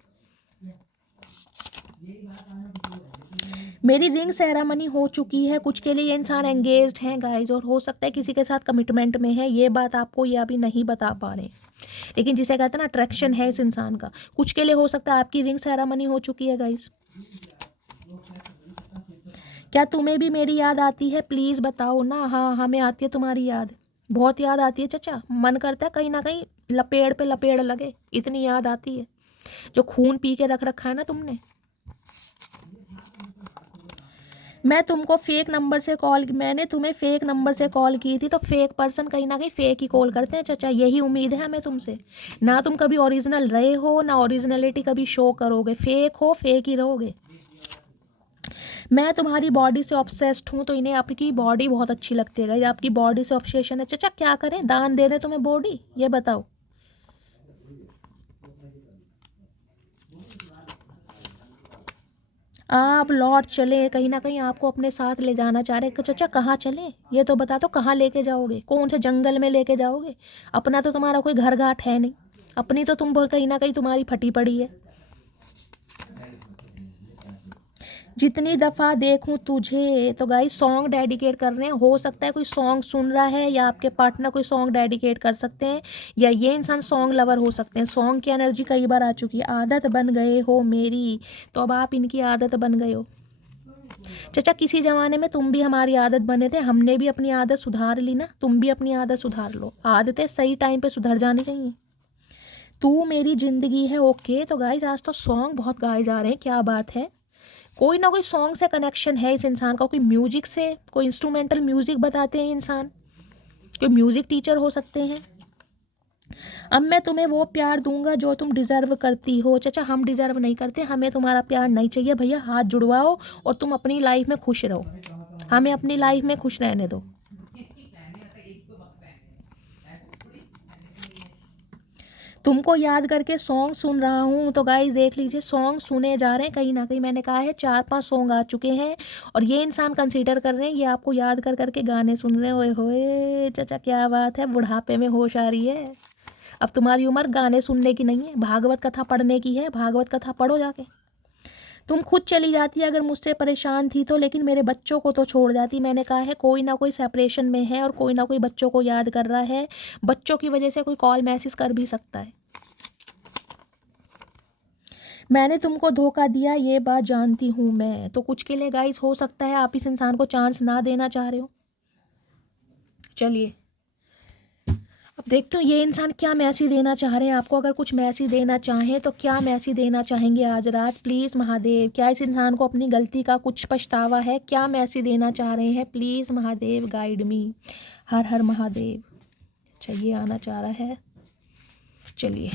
मेरी रिंग सेरेमनी हो चुकी है, कुछ के लिए ये इंसान एंगेज्ड हैं गाइज, और हो सकता है किसी के साथ कमिटमेंट में है। ये बात आपको ये अभी नहीं बता पा रहे, लेकिन जिसे कहते हैं ना अट्रैक्शन है इस इंसान का। कुछ के लिए हो सकता है आपकी रिंग सेरेमनी हो चुकी है गाइज। क्या तुम्हें भी मेरी याद आती है, प्लीज़ बताओ ना। हाँ, हमें आती है तुम्हारी याद, बहुत याद आती है चचा। मन करता है कहीं ना कहीं लपेड़ पे लपेड़ लगे, इतनी याद आती है। जो खून पी के रख रखा है ना तुमने। मैं तुमको फेक नंबर से कॉल, मैंने तुम्हें फेक नंबर से कॉल की थी, तो फेक पर्सन कहीं ना कहीं फेक ही कॉल करते हैं चचा, यही उम्मीद है हमें तुमसे। ना तुम कभी ओरिजिनल रहे हो, ना ओरिजिनलिटी कभी शो करोगे। फेक हो, फेक ही रहोगे। मैं तुम्हारी बॉडी से ऑब्सेस्ड हूँ, तो इन्हें आपकी बॉडी बहुत अच्छी लगती है। आपकी बॉडी से ऑब्सेशन है चचा, क्या करें, दान दे दें तुम्हें बॉडी, ये बताओ। आप लौट चले, कहीं ना कहीं आपको अपने साथ ले जाना चाह रहे। चचा कहाँ चले, ये तो बता दो, कहाँ लेके जाओगे, कौन से जंगल में लेके जाओगे। अपना तो तुम्हारा कोई घर घाट है नहीं, अपनी तो तुम कहीं ना कहीं तुम्हारी फटी पड़ी है। जितनी दफ़ा देखूं तुझे, तो गाइस सॉन्ग डेडिकेट कर रहे हैं। हो सकता है कोई सॉन्ग सुन रहा है, या आपके पार्टनर कोई सॉन्ग डेडिकेट कर सकते हैं, या ये इंसान सॉन्ग लवर हो सकते हैं। सॉन्ग की एनर्जी कई बार आ चुकी है। आदत बन गए हो मेरी, तो अब आप इनकी आदत बन गए हो चचा। किसी ज़माने में तुम भी हमारी आदत बने थे, हमने भी अपनी आदत सुधार ली ना, तुम भी अपनी आदत सुधार लो। आदतें सही टाइम पे सुधर जानी चाहिए। तू मेरी ज़िंदगी है, ओके। तो गाइस आज तो सॉन्ग बहुत गाए जा रहे हैं, क्या बात है। कोई ना कोई सॉन्ग से कनेक्शन है इस इंसान का, कोई म्यूजिक से, कोई इंस्ट्रूमेंटल म्यूजिक बताते हैं इंसान, कोई म्यूजिक टीचर हो सकते हैं। अब मैं तुम्हें वो प्यार दूंगा जो तुम डिज़र्व करती हो। चचा हम डिज़र्व नहीं करते, हमें तुम्हारा प्यार नहीं चाहिए भैया। हाथ जुड़वाओ और तुम अपनी लाइफ में खुश रहो, हमें अपनी लाइफ में खुश रहने दो। तुमको याद करके सॉन्ग सुन रहा हूँ, तो गाइस देख लीजिए सॉन्ग सुने जा रहे हैं कहीं ना कहीं। मैंने कहा है 4-5 सॉन्ग आ चुके हैं, और ये इंसान कंसीडर कर रहे हैं, ये आपको याद कर करके गाने सुन रहे हैं। ओए होए चचा, क्या बात है, बुढ़ापे में होश आ रही है। अब तुम्हारी उम्र गाने सुनने की नहीं है, भागवत कथा पढ़ने की है। भागवत कथा पढ़ो जाके। तुम खुद चली जाती अगर मुझसे परेशान थी तो, लेकिन मेरे बच्चों को तो छोड़ जाती। मैंने कहा है कोई ना कोई सेपरेशन में है, और कोई ना कोई बच्चों को याद कर रहा है। बच्चों की वजह से कोई कॉल मैसेज कर भी सकता है। मैंने तुमको धोखा दिया ये बात जानती हूँ मैं। तो कुछ के लिए गाइस हो सकता है आप इस इंसान को चांस ना देना चाह रहे हो। चलिए अब देखते हो ये इंसान क्या मैसेज देना चाह रहे हैं आपको। अगर कुछ मैसेज देना चाहें तो क्या मैसेज देना चाहेंगे आज रात, प्लीज़ महादेव। क्या इस इंसान को अपनी गलती का कुछ पछतावा है? क्या मैसेज देना चाह रहे हैं? Please Mahadev guide me. हर हर महादेव। अच्छा ये आना चाह रहा है। चलिए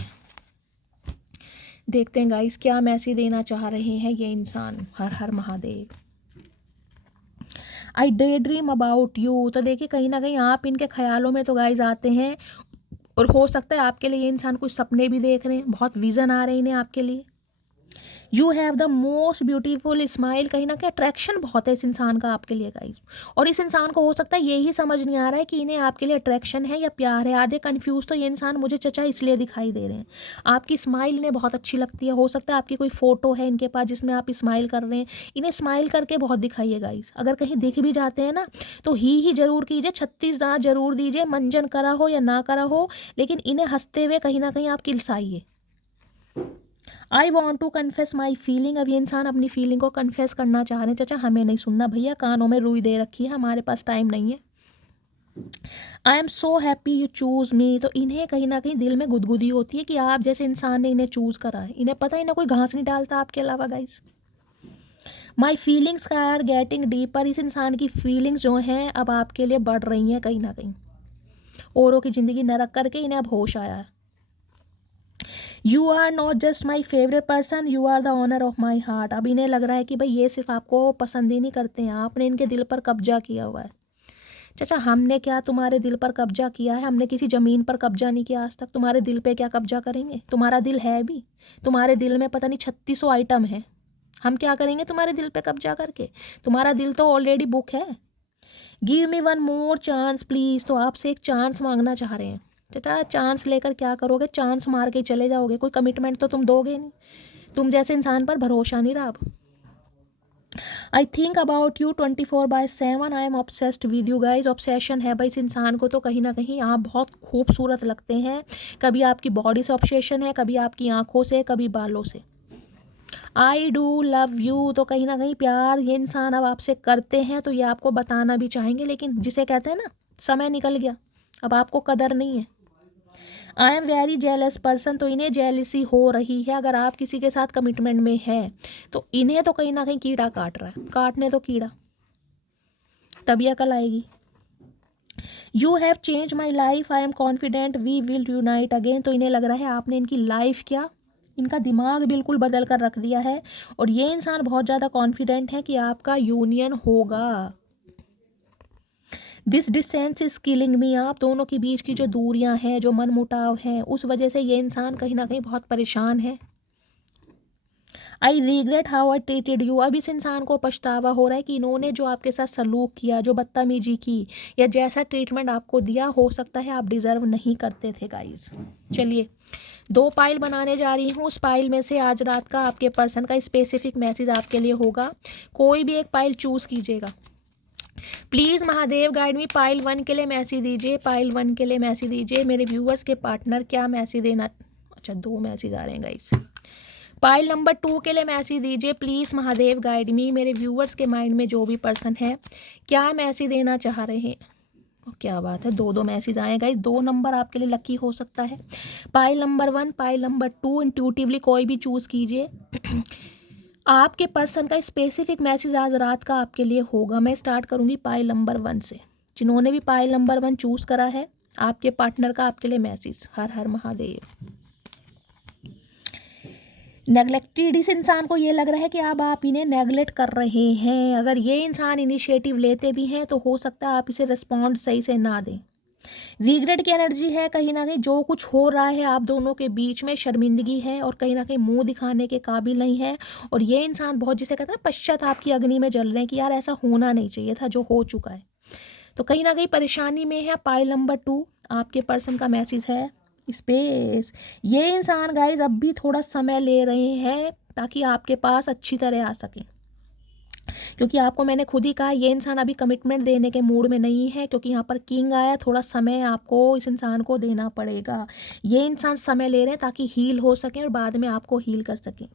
देखते हैं गाइस क्या मैसेज देना चाह रहे हैं ये इंसान। हर हर महादेव। आई डे ड्रीम अबाउट यू। तो देखिए कहीं ना कहीं आप इनके ख्यालों में तो गाइस आते हैं, और हो सकता है आपके लिए ये इंसान कुछ सपने भी देख रहे हैं, बहुत विज़न आ रहे हैं इन्हें आपके लिए। You have the most beautiful smile. कहीं ना कहीं अट्रैक्शन बहुत है इस इंसान का आपके लिए गाइस, और इस इंसान को हो सकता है यही समझ नहीं आ रहा है कि इन्हें आपके लिए अट्रैक्शन है या प्यार है। आधे कन्फ्यूज तो ये इंसान मुझे चचा इसलिए दिखाई दे रहे हैं। आपकी स्माइल इन्हें बहुत अच्छी लगती है। हो सकता है आपकी कोई फोटो है इनके पास जिसमें आप स्माइल कर रहे हैं। इन्हें स्माइल करके बहुत दिखाइए गाइस। अगर कहीं दिख भी जाते हैं ना तो ही जरूर कीजिए, 36 दांत जरूर दीजिए, मंजन करा हो या ना करा हो, लेकिन इन्हें हंसते हुए कहीं ना कहीं आप किलसाइए। I want to confess my feeling. अब ये इंसान अपनी फीलिंग को कन्फेस करना चाह रहे हैं। चाचा हमें नहीं सुनना भैया, कानों में रुई दे रखी है, हमारे पास टाइम नहीं है। I am so happy you choose me. तो इन्हें कहीं ना कहीं दिल में गुदगुदी होती है कि आप जैसे इंसान ने इन्हें चूज करा है। इन्हें पता है इन्हें कोई घास नहीं डालता आपके अलावा guys. My feelings are getting deeper. इस इंसान की फीलिंग्स जो हैं अब आपके लिए बढ़ रही हैं कहीं ना कहीं। औरों की ज़िंदगी नरक करके इन्हें अब होश आया है। You are not just my favourite person, you are the honour of my heart. अब इन्हें लग रहा है कि भाई ये सिर्फ आपको पसंद ही नहीं करते हैं, आपने इनके दिल पर कब्जा किया हुआ है। चाचा हमने क्या तुम्हारे दिल पर कब्जा किया है? हमने किसी ज़मीन पर कब्जा नहीं किया आज तक। तुम्हारे दिल पे क्या कब्जा करेंगे? तुम्हारा दिल है भी, तुम्हारे दिल में पता नहीं 3600 आइटम है। हम क्या करेंगे तुम्हारे दिल पे कब्जा करके? तुम्हारा दिल तो ऑलरेडी बुक है। Give me one more chance please. तो आपसे एक चांस मांगना चाह रहे हैं। चाचा चांस लेकर क्या करोगे? चांस मार के चले जाओगे, कोई कमिटमेंट तो तुम दोगे नहीं। तुम जैसे इंसान पर भरोसा नहीं रहा अब। I think about you 24/7। I am obsessed with you. Guys obsession है भाई इस इंसान को, तो कहीं ना कहीं आप बहुत खूबसूरत लगते हैं। कभी आपकी बॉडी से ऑब्सेशन है, कभी आपकी आंखों से, कभी बालों से। I do love you. तो कहीं ना कहीं प्यार ये इंसान अब आपसे करते हैं, तो ये आपको बताना भी चाहेंगे, लेकिन जिसे कहते हैं ना समय निकल गया, अब आपको कदर नहीं है। I am very jealous person. तो इन्हें जेलसी हो रही है। अगर आप किसी के साथ कमिटमेंट में हैं तो इन्हें तो कहीं ना कहीं कीड़ा काट रहा है। काटने तो कीड़ा, तभी अकल आएगी। You have change my life, I am confident we will unite again. तो इन्हें लग रहा है आपने इनकी लाइफ क्या, इनका दिमाग बिल्कुल बदल कर रख दिया है, और ये इंसान बहुत ज़्यादा कॉन्फिडेंट है कि आपका यूनियन होगा। दिस डिस्टेंस इज किलिंग मी। आप दोनों के बीच की जो दूरियां हैं, जो मन मुटाव हैं, उस वजह से ये इंसान कहीं ना कहीं बहुत परेशान है। I regret how I treated you. अब इस इंसान को पछतावा हो रहा है कि इन्होंने जो आपके साथ सलूक किया, जो बदतमीजी की, या जैसा ट्रीटमेंट आपको दिया, हो सकता है आप डिज़र्व नहीं करते थे गाइज। चलिए 2 पाइल बनाने जा रही हूँ। उस पाइल में से आज रात का आपके पर्सन का स्पेसिफिक मैसेज आपके लिए होगा। कोई भी एक पाइल चूज़ कीजिएगा please. Mahadev guide me. Pile 1 के लिए मैसेज दीजिए, पाइल 1 के लिए मैसेज दीजिए। मेरे व्यूअर्स के पार्टनर क्या मैसेज देना, अच्छा 2 मैसेज आ रहे हैं गाइस। पाइल नंबर 2 के लिए मैसेज दीजिए प्लीज़। महादेव गाइड मी। मेरे व्यूअर्स के माइंड में जो भी पर्सन है क्या मैसेज देना चाह रहे हैं। क्या बात है, 2 मैसेज आए गाइस। 2 नंबर आपके लिए लकी हो सकता है। Pile number 1, pile number 2, intuitively कोई भी चूज़ कीजिए। आपके पर्सन का स्पेसिफिक मैसेज आज रात का आपके लिए होगा। मैं स्टार्ट करूंगी पाइल नंबर 1 से। जिन्होंने भी पाइल नंबर 1 चूज़ करा है, आपके पार्टनर का आपके लिए मैसेज। हर हर महादेव। नेगलेक्टेड, इस इंसान को ये लग रहा है कि अब आप इन्हें नेगलेक्ट कर रहे हैं। अगर ये इंसान इनिशिएटिव लेते भी हैं तो हो सकता है आप इसे रिस्पॉन्ड सही से ना दें। रिग्रेट की एनर्जी है कहीं ना कहीं। जो कुछ हो रहा है आप दोनों के बीच में शर्मिंदगी है, और कहीं ना कहीं मुंह दिखाने के काबिल नहीं है। और ये इंसान बहुत, जिसे कहते हैं पश्चाताप की अग्नि में जल रहे हैं कि यार ऐसा होना नहीं चाहिए था जो हो चुका है। तो कहीं ना कहीं परेशानी में है। पाइल नंबर 2 आपके पर्सन का मैसेज है स्पेस। ये इंसान गाइज अब भी थोड़ा समय ले रहे हैं ताकि आपके पास अच्छी तरह आ सकें। क्योंकि आपको मैंने खुद ही कहा ये इंसान अभी कमिटमेंट देने के मूड में नहीं है, क्योंकि यहाँ पर किंग आया, थोड़ा समय आपको इस इंसान को देना पड़ेगा। ये इंसान समय ले रहे हैं ताकि हील हो सकें और बाद में आपको हील कर सकें।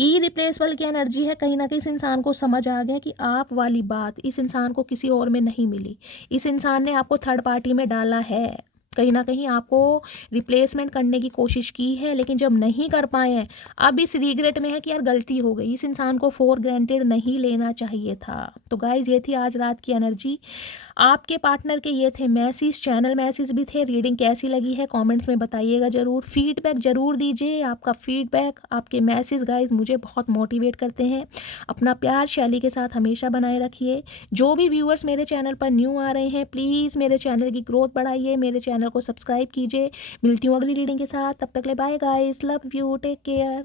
इरिप्लेसेबल की एनर्जी है, कहीं ना कहीं इस इंसान को समझ आ गया कि आप वाली बात इस इंसान को किसी और में नहीं मिली। इस इंसान ने आपको थर्ड पार्टी में डाला है, कहीं ना कहीं आपको रिप्लेसमेंट करने की कोशिश की है, लेकिन जब नहीं कर पाए हैं अब इस रिग्रेट में है कि यार गलती हो गई, इस इंसान को फॉर ग्रांटेड नहीं लेना चाहिए था। तो गाइज ये थी आज रात की एनर्जी। आपके पार्टनर के ये थे मैसेज, चैनल मैसेज भी थे। रीडिंग कैसी लगी है कमेंट्स में बताइएगा ज़रूर, फीडबैक ज़रूर दीजिए। आपका फीडबैक, आपके मैसेज गाइज मुझे बहुत मोटिवेट करते हैं। अपना प्यार शैली के साथ हमेशा बनाए रखिए। जो भी व्यूअर्स मेरे चैनल पर न्यू आ रहे हैं, प्लीज़ मेरे चैनल की ग्रोथ बढ़ाइए, मेरे चैनल को सब्सक्राइब कीजिए। मिलती हूँ अगली रीडिंग के साथ, तब तक ले bye guys, love you, take care.